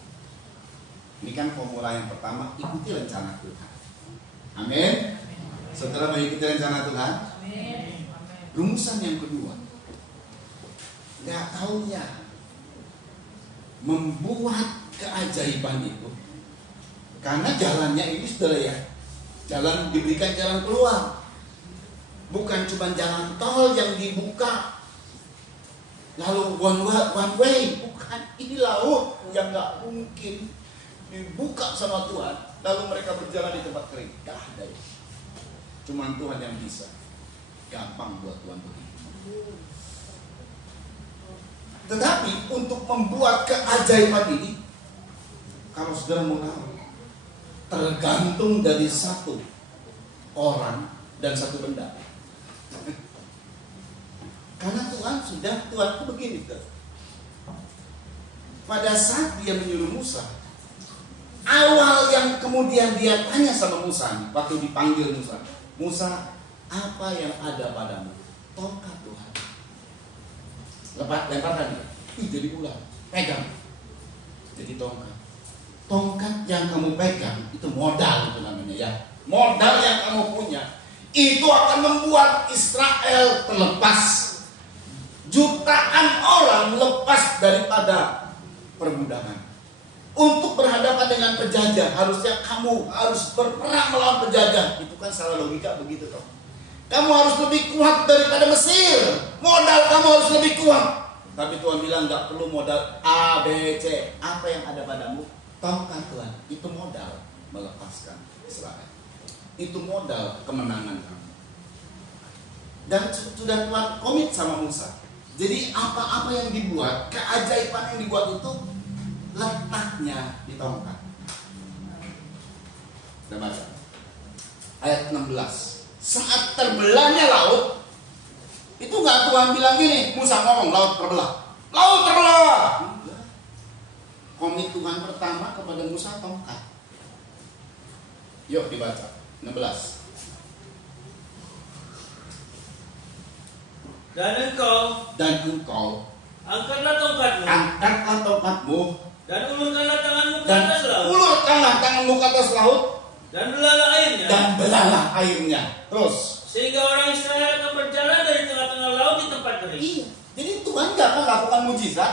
Ini kan formula yang pertama, ikuti rencana Tuhan. Amin. Setelah mengikuti rencana Tuhan, rumusan yang kedua, nggak taunya membuat keajaiban itu. Karena jalannya ini saudara ya, jalan diberikan jalan keluar, bukan cuma jalan tol yang dibuka lalu one way, bukan. Ini laut yang nggak mungkin dibuka sama Tuhan lalu mereka berjalan di tempat kering. Gak ada ya. Cuman Tuhan yang bisa. Gampang buat Tuhan begitu. Tetapi untuk membuat keajaiban ini, kalau saudara mau tahu, tergantung dari satu orang dan satu benda. Karena Tuhan itu begini. Pada saat dia menyuruh Musa, awal yang kemudian dia tanya sama Musa nih, waktu dipanggil Musa, Musa, apa yang ada padamu? Tongkat Tuhan. Lemparkan dia. Jadi ular. Pegang. Jadi tongkat. Tongkat yang kamu pegang itu modal itu namanya ya. Modal yang kamu punya itu akan membuat Israel terlepas. Jutaan orang lepas daripada perbudakan. Untuk berhadapan dengan penjajah, harusnya kamu harus berperang melawan penjajah. Itu kan salah logika begitu toh. Kamu harus lebih kuat daripada Mesir. Modal kamu harus lebih kuat. Tapi Tuhan bilang nggak perlu modal A, B, C. Apa yang ada padamu? Tongkat Tuhan. Itu modal melepaskan Israel. Itu modal kemenangan kamu. Dan sudah Tuhan komit sama Musa. Jadi apa-apa yang dibuat, keajaiban yang dibuat itu letaknya di tongkat. Kita baca ayat 16. Saat terbelahnya laut, itu nggak Tuhan bilang gini, Musa ngomong laut terbelah. Laut terbelah. Komit Tuhan pertama kepada Musa tongkat. Yuk dibaca 16. Dan engkau angkatlah tongkatmu dan ulurkanlah tanganmu ke atas laut. Ulurkanlah tanganmu ke atas laut. Dan belalah airnya. Terus. Sehingga orang Israel akan berjalan dari tengah-tengah laut di tempat kering. Iya. Jadi Tuhan nggak akan lakukan mujizat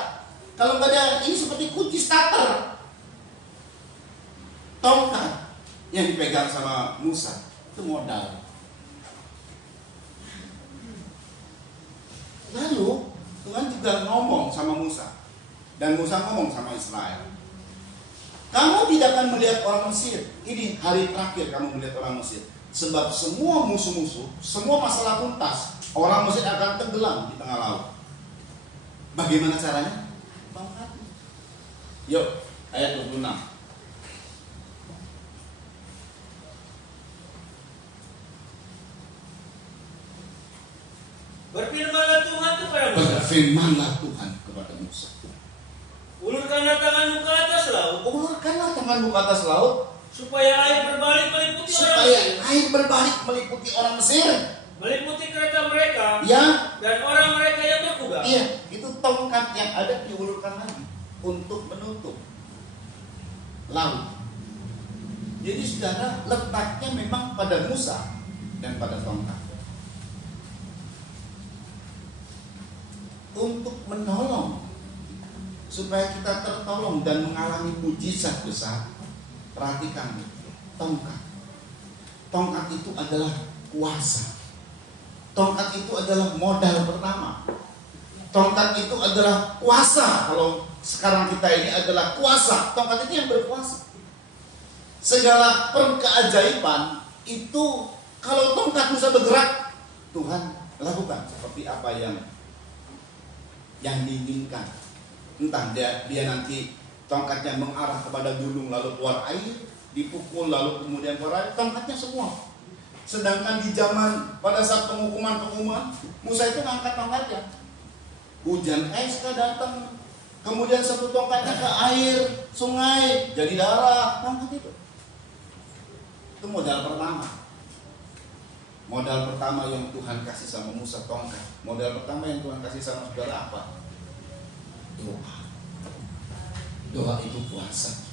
kalau nggak ada ini seperti kunci starter. Tongkat yang dipegang sama Musa itu modal. Lalu Tuhan juga ngomong sama Musa. Dan Musa ngomong sama Israel, kamu tidak akan melihat orang Mesir. Ini hari terakhir kamu melihat orang Mesir. Sebab semua musuh-musuh, semua masalah tuntas, orang Mesir akan tenggelam di tengah laut. Bagaimana caranya? Tongkat. Yuk, ayat 26. Berfirmanlah Tuhan kepada Musa. Ulurkanlah tanganmu ke atas laut. Ulurkanlah tanganmu ke atas laut. Supaya air berbalik meliputi orang Mesir. Meliputi kereta mereka. Ya. Dan orang mereka yang berkuda. Iya, itu tongkat yang ada diulurkan lagi untuk menutup laut. Jadi saudara, letaknya memang pada Musa dan pada tongkat. Untuk menolong supaya kita tertolong dan mengalami mujizat besar. Perhatikan tongkat. Tongkat itu adalah kuasa. Tongkat itu adalah modal pertama. Tongkat itu adalah kuasa. Kalau sekarang kita ini adalah kuasa, tongkat itu yang berkuasa. Segala keajaiban itu kalau tongkat bisa bergerak, Tuhan lakukan seperti apa yang diinginkan. Entah dia nanti tongkatnya mengarah kepada gunung lalu keluar air, dipukul lalu kemudian keluar air, tongkatnya semua. Sedangkan di zaman pada saat pengumuman Musa itu ngangkat tongkatnya. Hujan es datang, kemudian satu tongkatnya ke air sungai jadi darah, tongkat itu. Itu modal pertama. Modal pertama yang Tuhan kasih sama Musa, tongkat. Modal pertama yang Tuhan kasih sama saudara apa? Doa. Doa itu kuasa.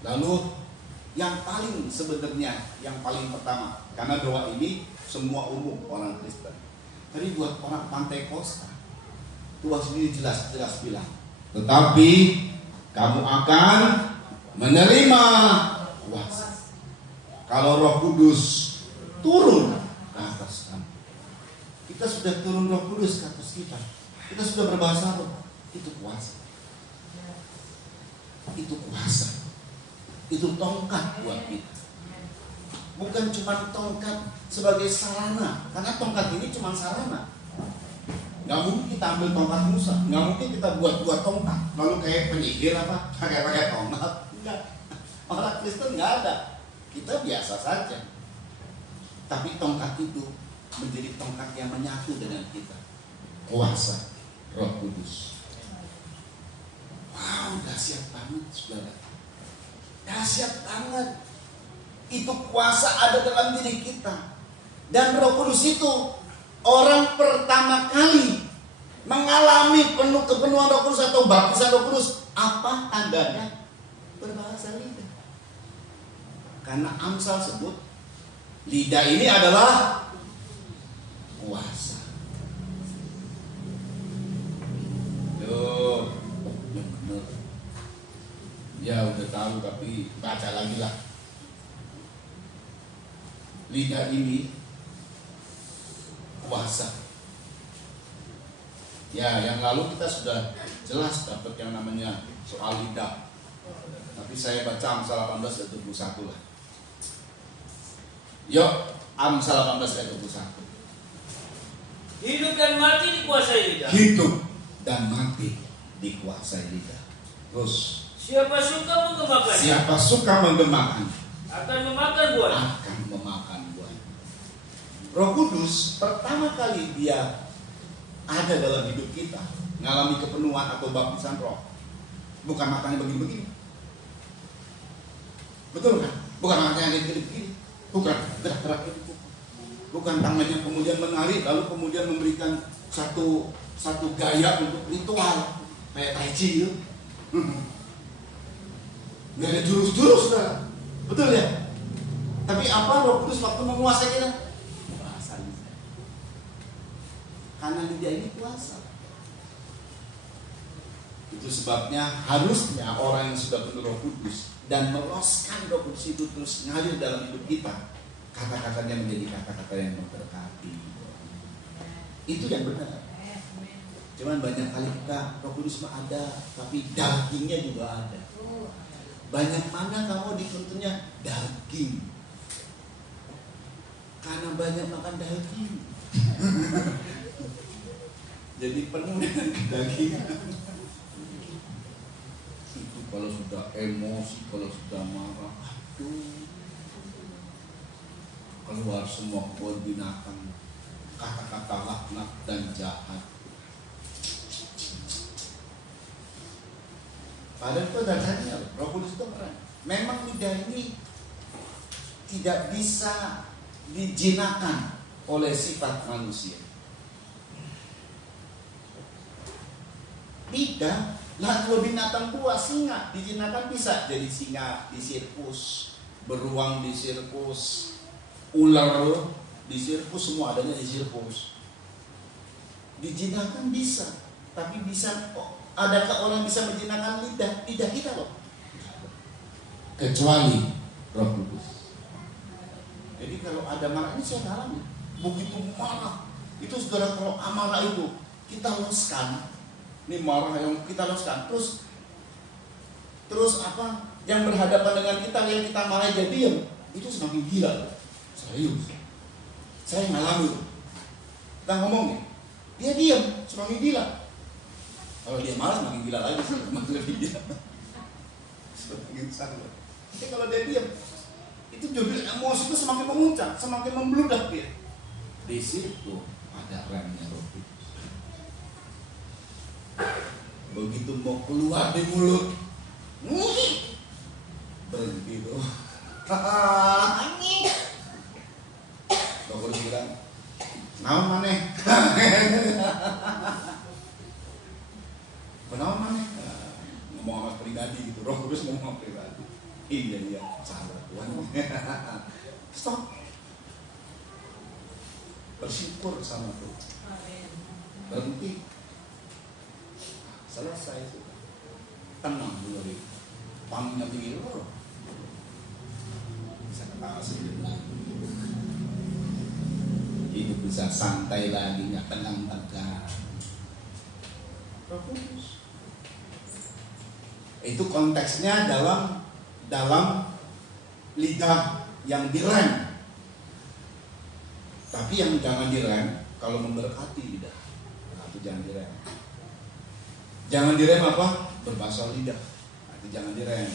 Lalu yang paling pertama, karena doa ini semua umum orang Kristen. Tapi buat orang Pantai Kosta, Tuhan sendiri jelas bilang, tetapi kamu akan menerima kuasa kalau Roh Kudus turun ke atas kamu. Kita sudah turun Roh Kudus ke atas kita. Kita sudah berbahasa roh. Itu kuasa. Itu kuasa. Itu tongkat buat kita. Bukan cuma tongkat sebagai sarana, karena tongkat ini cuma sarana. Gak mungkin kita ambil tongkat Musa, gak mungkin kita buat tongkat lalu kayak penyihir pakai tongkat. Enggak. Orang Kristen gak ada. Kita biasa saja. Tapi tongkat itu menjadi tongkat yang menyatu dengan kita. Kuasa Roh Kudus. Wow, dahsyat banget, saudara. Dahsyat banget. Itu kuasa ada dalam diri kita. Dan Roh Kudus itu orang pertama kali mengalami kepenuhan Roh Kudus atau baptisan Roh Kudus. Apa tandanya? Berbahasa lidah. Karena Amsal sebut lidah ini adalah kuasa. Tuh, yang benar. Ya udah tahu tapi baca lagi lah. Lidah ini kuasa. Ya, yang lalu kita sudah jelas dapat yang namanya soal lidah. Tapi saya baca Amsal 18 ayat 21 lah. Yuk, Amsal 18 ayat 21. Hidup dan mati dikuasai lidah. Hidup dan mati dikuasai lidah. Terus, Siapa suka menggemakannya siapa suka menggemakan akan memakan buahnya. akan memakan buah. Roh Kudus pertama kali dia ada dalam hidup kita, mengalami kepenuhan atau baptisan roh. Bukan matanya begini-begini. Betul kan? Bukan matanya begini-begini. Bukan gerak-gerak itu. Bukan tangannya kemudian menarik lalu kemudian memberikan satu gaya untuk ritual kayak tai chi. Nggak ada jurus-jurus, saudara. Betul ya? Tapi apa Roh Kudus waktu menguasai kita? Kuasa lidah. Karena lidah ini kuasa. Itu sebabnya harusnya orang yang sudah penuh Roh Kudus dan meloskan Roh Kudus itu terus ngalir dalam hidup kita, kata-katanya menjadi kata-kata yang memberkati. Itu yang benar. Cuman banyak kali kita Roh Kudus mah ada, tapi dagingnya juga ada. Banyak mana kamu dituntunnya daging? Karena banyak makan daging. Jadi penuh dengan kedagingan. Itu kalau sudah emosi, kalau sudah marah, aduh, keluar semua kebun binatang, kata-kata laknat dan jahat. Padahal itu dasarnya Roh Kudus itu keren. Memang lidah ini tidak bisa dijinakan oleh sifat manusia. Tidak. Lah kalau binatang buas, singa dijinakan bisa jadi singa di sirkus, beruang di sirkus, ular di sirkus, semua adanya di sirkus. Dijinakan bisa, tapi bisa. Adakah orang bisa menjinakkan lidah kita loh? Kecuali Roh Kudus. Jadi kalau ada marah, ini saya alami. Begitu marah, itu saudara, kalau amarah itu kita loskan. Ini marah yang kita loskan. Terus apa? Yang berhadapan dengan kita, yang kita marah jadi diam, itu semakin gila. Serius. Saya ngalami. Kita ngomong, dia diam, semakin gila. Kalau dia malas makin gila lagi, makin lebih gila. Semakin sangat. Tapi kalau dia diam, itu jadi emosi itu semakin memuncak, semakin membludak dia. Di situ ada remnya Roh Kudus. Begitu mau keluar di mulut, berhenti tuh. Roh Kudus bilang, naon maneh? Kenapa mana? Ngomong sama pribadi gitu, Roh Kudus ngomong sama pribadi. Iya, salah Tuhan. Stop. Bersyukur sama Tuhan. Berhenti. Selesai sudah. Tenang dulu. Pamnya tinggi dulu. Bisa ketawa sedikit lagi. Hidup bisa santai lagi, nggak tenang tegang. Roh Kudus. Itu konteksnya dalam lidah yang direm. Tapi yang jangan direm kalau memberkati lidah. Itu jangan direm. Jangan direm apa? Berbahasa lidah. Itu jangan direm.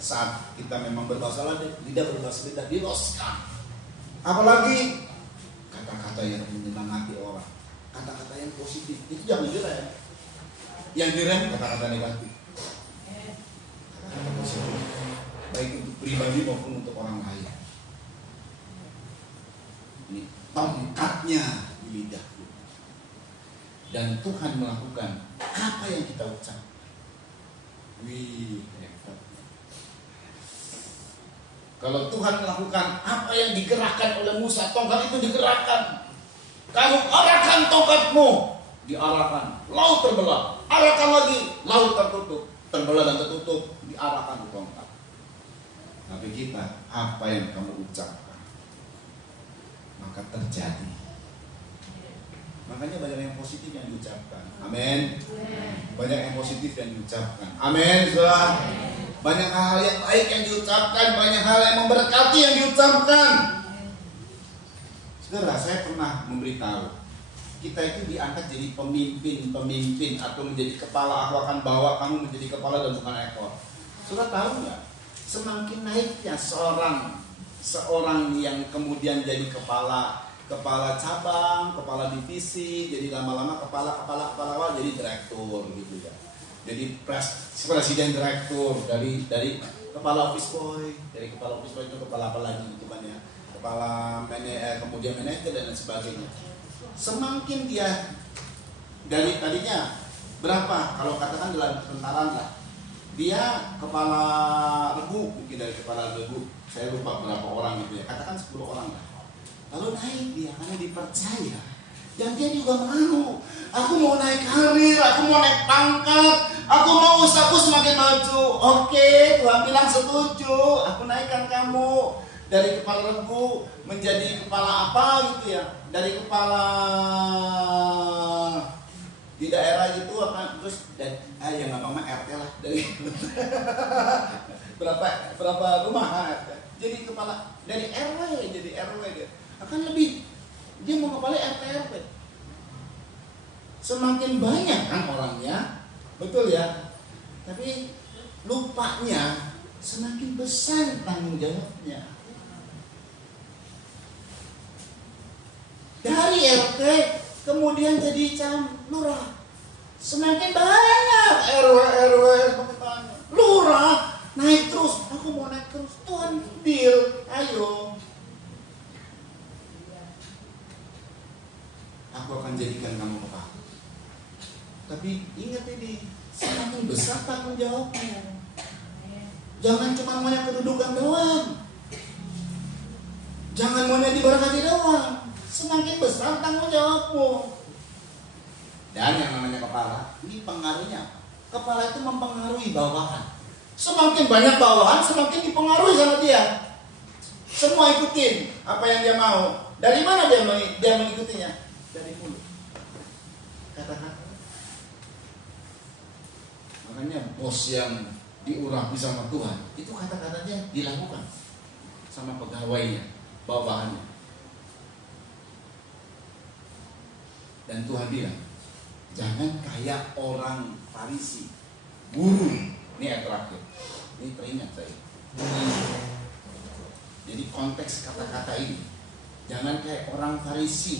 Saat kita memang berbahasa lidah berbahasa lidah diloskan. Apalagi kata-kata yang menyemangati orang, kata-kata yang positif itu jangan direm. Yang direm kata-kata negatif. pribadi maupun untuk orang lain. Ini tongkatnya di lidahku. Dan Tuhan melakukan apa yang kita ucap. Wih, hebat. Kalau Tuhan melakukan apa yang digerakkan oleh Musa, tongkat itu digerakkan. Kamu arahkan tongkatmu, diarahkan, laut terbelah. Arahkan lagi, laut tertutup, terbelah dan tertutup, diarahkan ke tongkat. Tapi kita, apa yang kamu ucapkan, maka terjadi. Makanya banyak yang positif yang diucapkan. Amin. Banyak yang positif yang diucapkan. Amin. Saudara. Banyak hal yang baik yang diucapkan, banyak hal yang memberkati yang diucapkan. Saudara, saya pernah memberitahu, kita itu diangkat jadi pemimpin atau menjadi kepala. Aku akan bawa kamu menjadi kepala dan bukan ekor. Saudara tahu nggak? Semakin naiknya seorang yang kemudian jadi kepala cabang, kepala divisi, jadi lama-lama kepala jadi direktur gitu ya. Jadi presiden direktur dari kepala office boy, dari kepala office boy itu kepala apa lagi gitu kan ya. Kepala kemudian manajer dan lain sebagainya. Semakin dia dari tadinya berapa? Kalau katakan dalam tentaran lah, dia kepala regu, mungkin dari kepala regu, saya lupa berapa orang gitu ya. Katakan 10 orang lah. Lalu naik dia karena dipercaya. Dan dia juga mau. Aku mau naik karir, aku mau naik pangkat, aku mau usahaku semakin maju. Oke, Tuhan bilang setuju. Aku naikkan kamu dari kepala regu menjadi kepala apa gitu ya. Dari kepala di daerah itu apa terus yang gampang RT lah dari berapa rumah RT. Jadi kepala dari RW jadi RW dia. Akan lebih dia mau kepala RT RW. Semakin banyak kan orangnya, betul ya. Tapi lupanya semakin besar tanggung jawabnya. Dari RT kemudian jadi lurah. Semakin banyak RW lurah naik terus. Aku mau naik terus. Tuhan deal, ayo. Aku akan jadikan kamu kepala. Tapi ingat ini, semakin besar tanggung jawabnya. Jangan cuma maunya kedudukan doang. Jangan maunya diberkati doang. Semakin besar tanggung jawabmu. Dan yang namanya kepala, ini pengaruhnya. Kepala itu mempengaruhi bawahan. Semakin banyak bawahan, semakin dipengaruhi sama dia. Semua ikutin apa yang dia mau. Dari mana dia mengikutinya? Dari mulut. Kata-kata. Makanya bos yang diurapi sama Tuhan, itu kata-katanya dilakukan sama pegawainya, bawahannya. Dan Tuhan bilang, jangan kayak orang Farisi, guru. Ini yang terakhir. Ini teringat saya. Jadi konteks kata-kata ini, jangan kayak orang Farisi.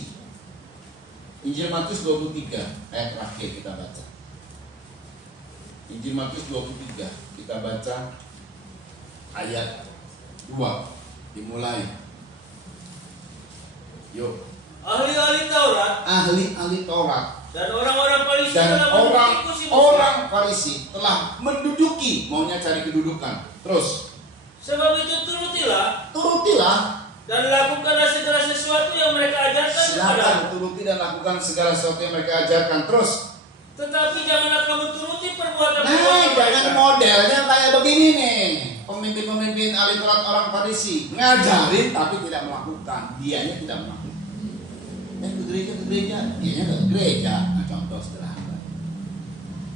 Injil Matius 23 ayat terakhir kita baca. Injil Matius 23 kita baca ayat 2 dimulai. Yuk. Ahli-ahli Taurat dan orang-orang Farisi telah menduduki, maunya cari kedudukan. Terus, sebab itu turutilah dan lakukanlah segala sesuatu yang mereka ajarkan silakan kepadamu. turuti dan lakukan segala sesuatu yang mereka ajarkan. Terus, Tetapi janganlah kamu turuti perbuatan jangan modelnya kayak begini nih. Pemimpin-pemimpin ahli Taurat orang Farisi ngajarin tapi tidak melakukan. Dianya tidak melakukan. Ke gereja, dianya ke gereja. Nah, contoh sederhana.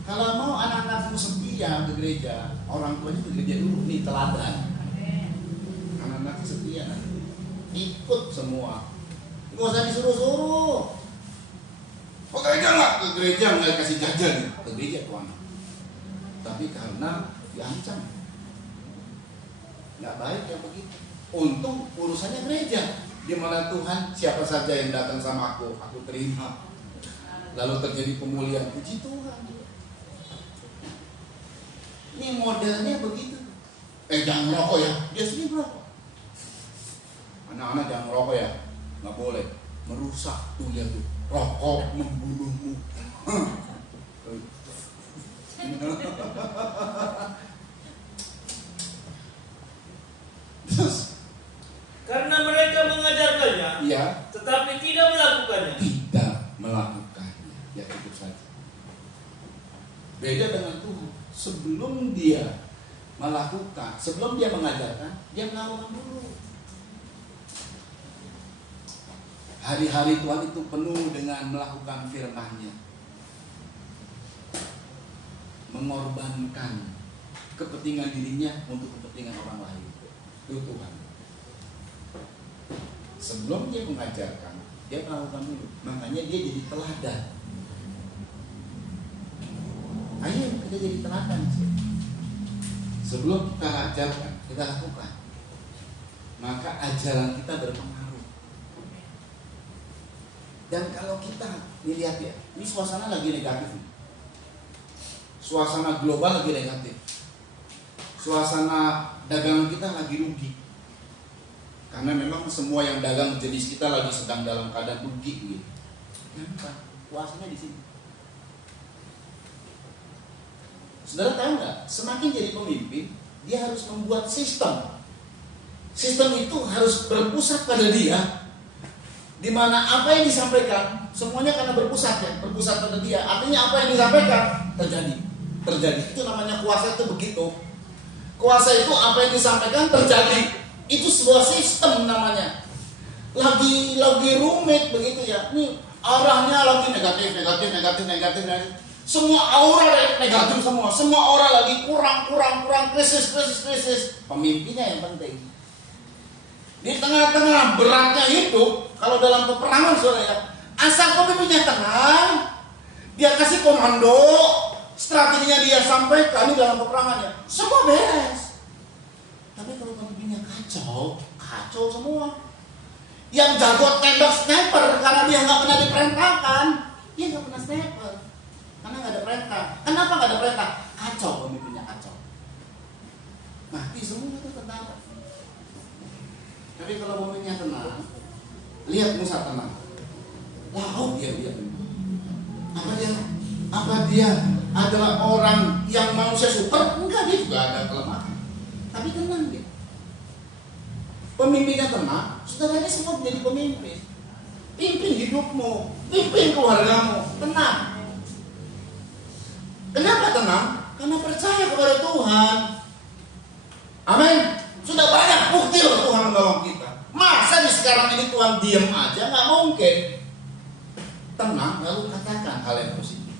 Kalau mau anak-anakmu setia ke gereja, orang tuanya ke gereja dulu. Nih teladan. Anak-anak setia nanti ikut semua. Nggak usah disuruh-suruh. Kok gereja nggak? Ke gereja nggak kasih jajan ke gereja tuan. Tapi karena diancam, nggak baik yang begitu. Untung urusannya gereja, di mana Tuhan siapa saja yang datang sama aku terima. Lalu terjadi pemulihan, puji Tuhan. Ini modelnya begitu. Jangan merokok ya. Dia sendiri merokok. Anak-anak jangan merokok ya. Nggak boleh. Merusak tuh ya tuh. Rokok membunuhmu. Terus Karena mereka mengajarkannya, ya tetapi tidak melakukannya. tidak melakukannya. Ya itu saja. Beda dengan Tuhan. Sebelum dia melakukan, sebelum dia mengajarkan, dia melakukan dulu. Hari-hari Tuhan itu penuh dengan melakukan firman-Nya, mengorbankan kepentingan dirinya untuk kepentingan orang lain. Itu Tuhan. Sebelum dia mengajarkan, dia melakukan dulu. Makanya dia jadi teladan. Ayo kita jadi teladan. Sebelum kita ajarkan, kita lakukan. Maka ajaran kita berpengaruh. Dan kalau kita lihat ya, ini suasana lagi negatif. Suasana global lagi negatif. Suasana dagangan kita lagi rugi. Karena memang semua yang dagang jenis kita lagi sedang dalam keadaan rugi gitu. Kenapa? Kuasanya di sini. Saudara tahu nggak? Semakin jadi pemimpin, dia harus membuat sistem. Sistem itu harus berpusat pada dia, di mana apa yang disampaikan semuanya karena berpusat pada dia. Artinya apa yang disampaikan terjadi. Itu namanya kuasa itu begitu. Kuasa itu apa yang disampaikan terjadi. Itu sebuah sistem namanya. Lagi rumit begitu ya. Ini arahnya lagi negatif. Semua aura negatif semua. Semua aura lagi kurang, krisis. Pemimpinnya yang penting. Di tengah-tengah beratnya hidup, kalau dalam peperangan saudara ya, asal pemimpinnya tenang, dia kasih komando, strateginya dia sampaikan di dalam peperangannya, semua beres. Tapi kalau pemimpinnya kacau semua. Yang jago tembak sniper karena dia nggak pernah diperintahkan, dia nggak pernah sniper karena nggak ada perintah. Kenapa nggak ada perintah? Kacau pemimpinnya, kacau. Mati semua itu tentara. Tapi kalau pemimpinnya tenang, lihat Musa tenang, laut dia lihat. Apa dia adalah orang yang manusia super? Enggak, dia juga ada kelemahan. Tapi tenang dia. Pemimpinnya tenang, saudara ini semua menjadi pemimpin. Pimpin hidupmu, pimpin keluargamu, tenang. Kenapa tenang? Karena percaya kepada Tuhan. Amin. Sudah banyak bukti loh Tuhan menolong kita. Masa di sekarang ini Tuhan diam aja? Nggak mungkin. Tenang, lalu katakan hal yang positif.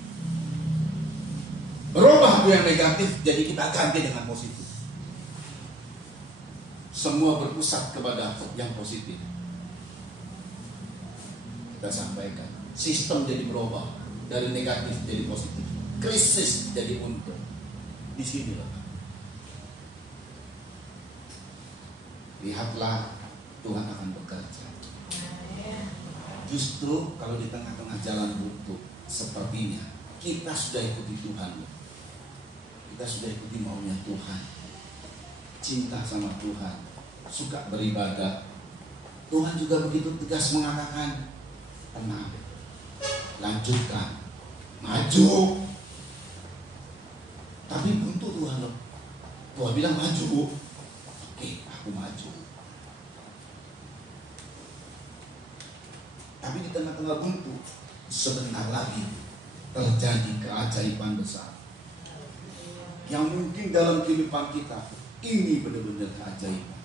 Berubah yang negatif, jadi kita ganti dengan positif. Semua berpusat kepada yang positif. Kita sampaikan, sistem jadi berubah dari negatif jadi positif, krisis jadi untung. Di sinilah. Lihatlah Tuhan akan bekerja. Justru kalau di tengah-tengah jalan buntu sepertinya kita sudah ikuti Tuhan. Kita sudah ikuti maunya Tuhan. Cinta sama Tuhan, suka beribadah. Tuhan juga begitu tegas mengatakan, tenang, lanjutkan, maju. Tapi buntu Tuhan loh. Tuhan bilang maju. Oke, aku maju. Tapi di tengah-tengah buntu, sebentar lagi terjadi keajaiban besar. Yang mungkin dalam kehidupan kita, ini benar-benar keajaiban.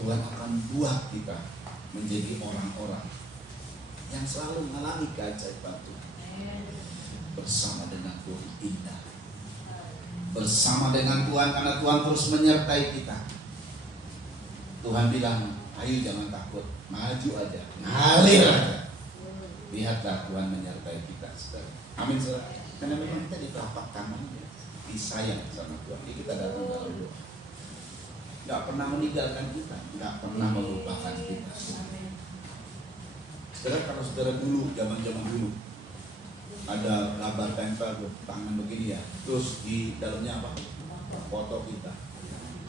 Tuhan akan buat kita menjadi orang-orang yang selalu mengalami keajaiban Tuhan. Bersama dengan Tuhan indah. Bersama dengan Tuhan karena Tuhan terus menyertai kita. Tuhan bilang, ayo jangan takut, maju aja, ngalir aja. Lihatlah Tuhan menyertai kita sekarang. Amin saudara. Karena memang kita di telapak tangan, disayang sama Tuhan. Jadi kita datang dalam doa. Gak pernah meninggalkan kita, gak pernah melupakan kita. Saudara, kalau saudara dulu, zaman-zaman dulu, ada gambar tempel tangan begini ya, terus di dalamnya apa? Foto kita.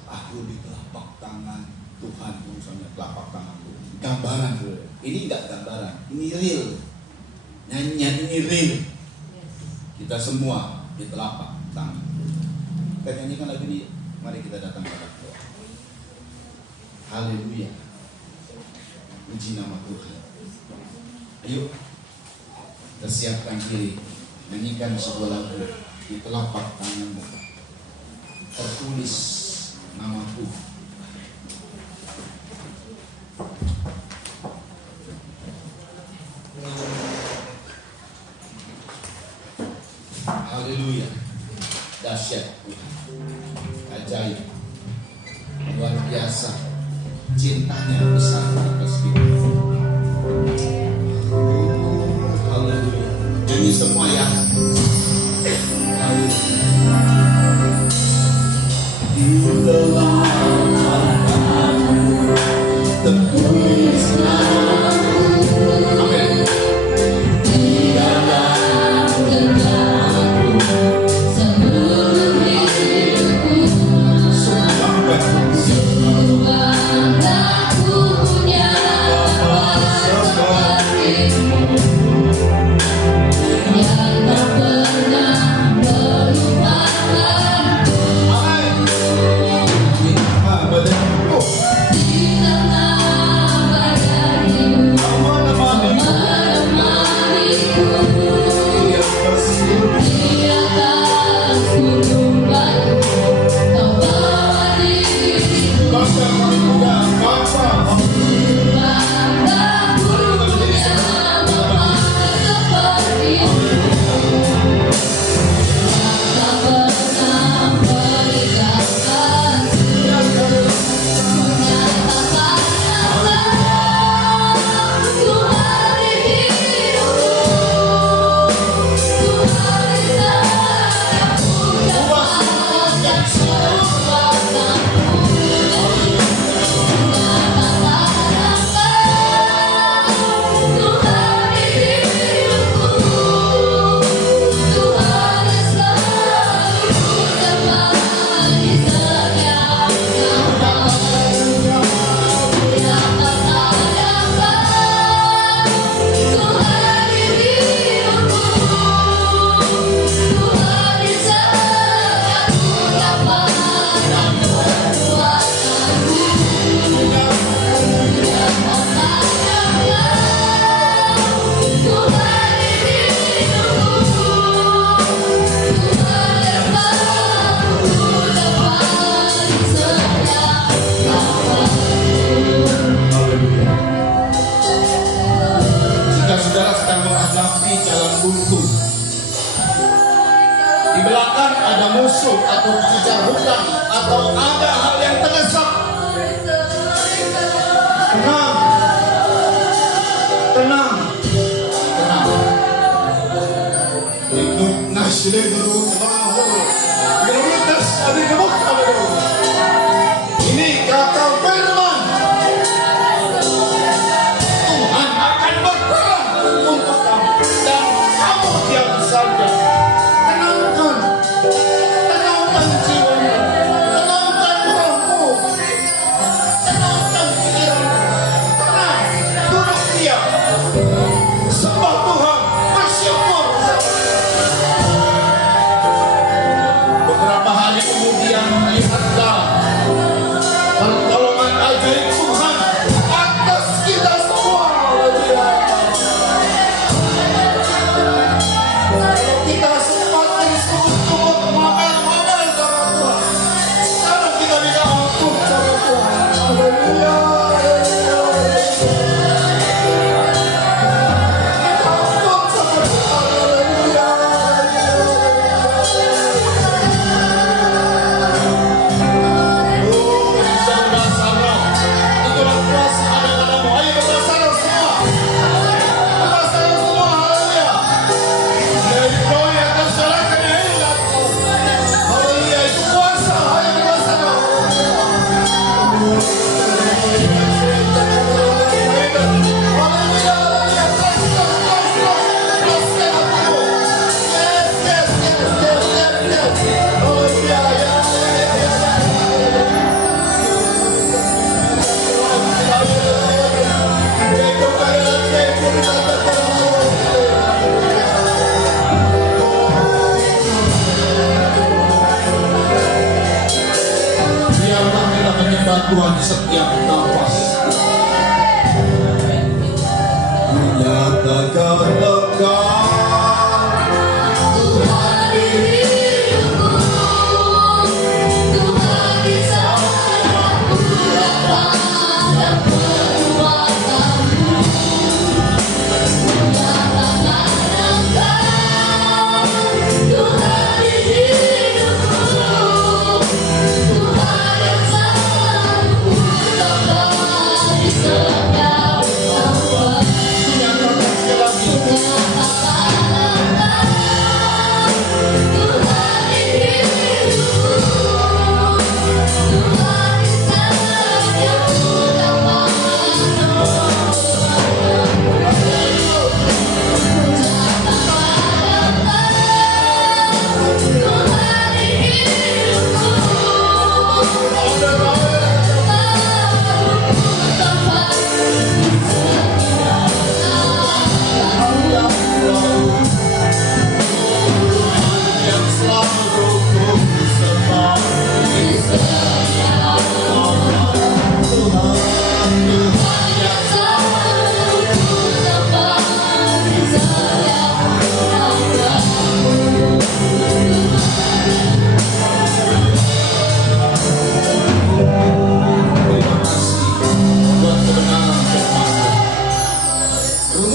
Aku di telapak tangan Tuhan, misalnya telapak tangan Tuhan. Gambaran, ini enggak gambaran, ini real. Nyanyian ini real. Kita semua di telapak tangan. Kita nyanyikan lagu ini, mari kita datang pada Tuhan. Haleluya. Puji nama Tuhan. Ayo, kita siapkan diri, nyanyikan sebuah lagu di telapak tanganmu. Tertulis namaku. Haleluya. Dahsyat Tuhan. Ajaib. Luar biasa. Cintanya besar atas kita. Haleluya. Nyanyi semua ya. Haleluya. Di dalam tanganmu tertulis namaku. Amin. Di dalam genggamku seluruh hidupku, Subhanallah ku punya sepertimu yang tak pernah melupakanku. Di tengah badaimu menemaniku, di atas gunung batu kau bawa diriku. Banggaku punya Bapa sepertimu, tak pernah meninggalkan, menyatakan Tuhan di hidupku, Tuhan di sayapku, lepaskan kekuatanmu, Tuhan di hidupku, Tuhan yang selalu ku temani setiap langkahku. Tuhan di hidupku, Tuhan di sayapku, lepaskan kekuatanku. Tuhan di hidupku, Tuhan yang selalu ku temani setiap Jika saudara sedang menghadapi jalan buntu, di belakang ada musuh atau dikejar hutang atau ada hal yang terdesak, tenang, tenang, tenang. Ikut nasib dulu, ini kata firman. Tuhan akan berperang untuk kamu dan kamu diam saja. Tenangkan, tenangkan jiwamu, tenangkan rohmu, tenangkan pikiranmu. Tenang, duduk diam, sembah Tuhan, bersyukur. Beberapa hari kemudian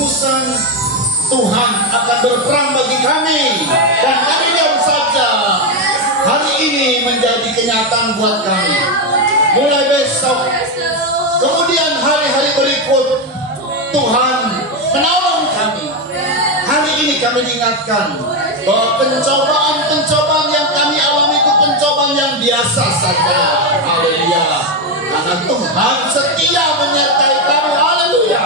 utusan Tuhan akan berperang bagi kami, dan kami diam saja. Hari ini menjadi kenyataan buat kami. Mulai besok, kemudian hari-hari berikut, Tuhan menolong kami. Hari ini kami diingatkan bahwa pencobaan-pencobaan yang kami alami itu pencobaan yang biasa saja. Haleluya. Karena Tuhan setia menyertai kami. Haleluya.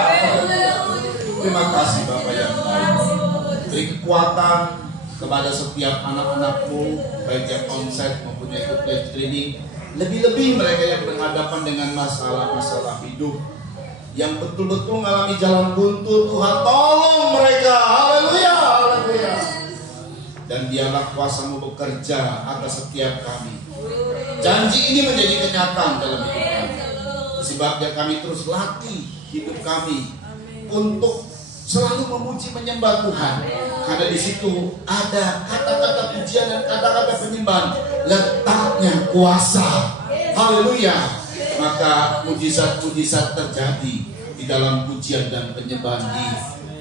Terima kasih Bapak yang baik. Beri kekuatan kepada setiap anak-anakmu, baik yang onsite maupun yang ikut live streaming. Lebih-lebih mereka yang berhadapan dengan masalah-masalah hidup, yang betul-betul mengalami jalan buntu. Tuhan tolong mereka. Haleluya, haleluya. Dan biarlah kuasa-Mu bekerja atas setiap kami. Janji ini menjadi kenyataan dalam hidup kami. Sebabnya kami terus latih hidup kami untuk selalu memuji menyembah Tuhan. Karena di situ ada kata-kata pujian dan kata-kata penyembahan, letaknya kuasa. Haleluya. Maka mujizat-mujizat terjadi di dalam pujian dan penyembahan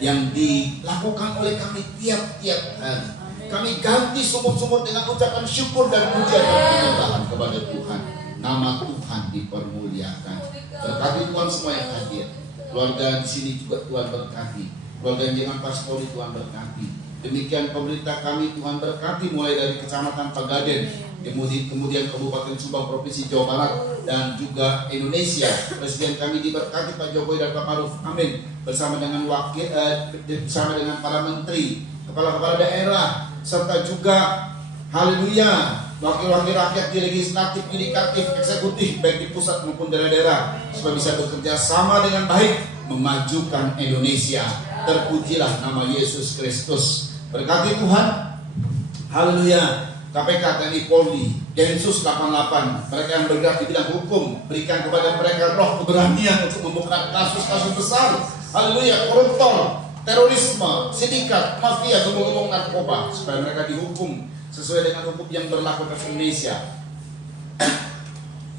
yang dilakukan oleh kami tiap-tiap hari. Kami ganti sumur-sumur dengan ucapan syukur dan pujian dan penyembahan kepada Tuhan. Nama Tuhan dipermuliakan. Berkati Tuhan semua yang hadir. Keluarga di sini juga Tuhan berkati. Keluarga yang dengan Paspori Tuhan berkati. Demikian pemerintah kami Tuhan berkati, mulai dari Kecamatan Pegaden, kemudian Kabupaten Subang, Provinsi Jawa Barat, dan juga Indonesia. Presiden kami diberkati Pak Jokowi dan Pak Maruf Amin, bersama dengan bersama dengan para menteri, kepala-kepala daerah, serta juga haleluya wakil-wakil rakyat di legislatif, yudikatif, eksekutif, baik di pusat maupun daerah-daerah, supaya bisa bekerja sama dengan baik memajukan Indonesia. Terpujilah nama Yesus Kristus. Berkati Tuhan. Haleluya. KPK, TNI, Polri, Densus 88, mereka yang bergerak di bidang hukum, berikan kepada mereka roh keberanian untuk membuka kasus-kasus besar. Haleluya. Koruptor, terorisme, sindikat, mafia, gembong-gembong narkoba, supaya mereka dihukum sesuai dengan hukum yang berlaku di Indonesia.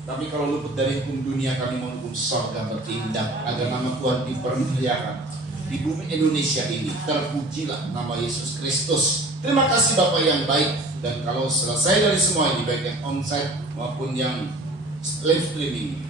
Tapi kalau luput dari hukum dunia, kami menghukum sorga bertindak agar nama Tuhan dipermuliakan di bumi Indonesia ini. Terpujilah nama Yesus Kristus. Terima kasih Bapak yang baik. Dan kalau selesai dari semua ini, baik yang onsite maupun yang live streaming,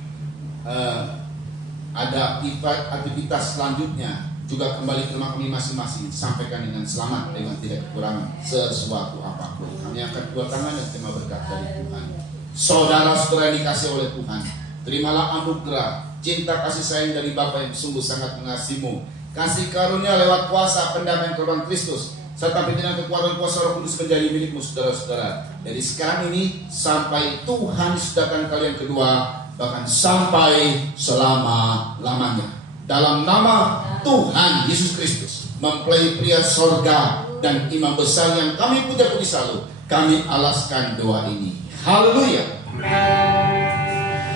ada aktivitas selanjutnya, juga kembali ke rumah kami masing-masing, sampaikan dengan selamat, dengan tidak kekurangan sesuatu apapun. Kami akan dua tangan dan terima berkat dari Tuhan. Saudara-saudara yang dikasih oleh Tuhan, terimalah anugerah, cinta kasih sayang dari Bapa yang sungguh sangat mengasihimu, kasih karunia lewat kuasa pendamaian korban Kristus, serta pimpinan kekuatan kuasa Roh Kudus menjadi milikmu saudara-saudara. Dari sekarang ini sampai Tuhan sediakan kalian kedua, bahkan sampai selama-lamanya. Dalam nama Tuhan Yesus Kristus, mempelai pria sorga dan imam besar yang kami puja-puji selalu, kami alaskan doa ini. Haleluya.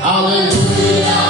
Haleluya.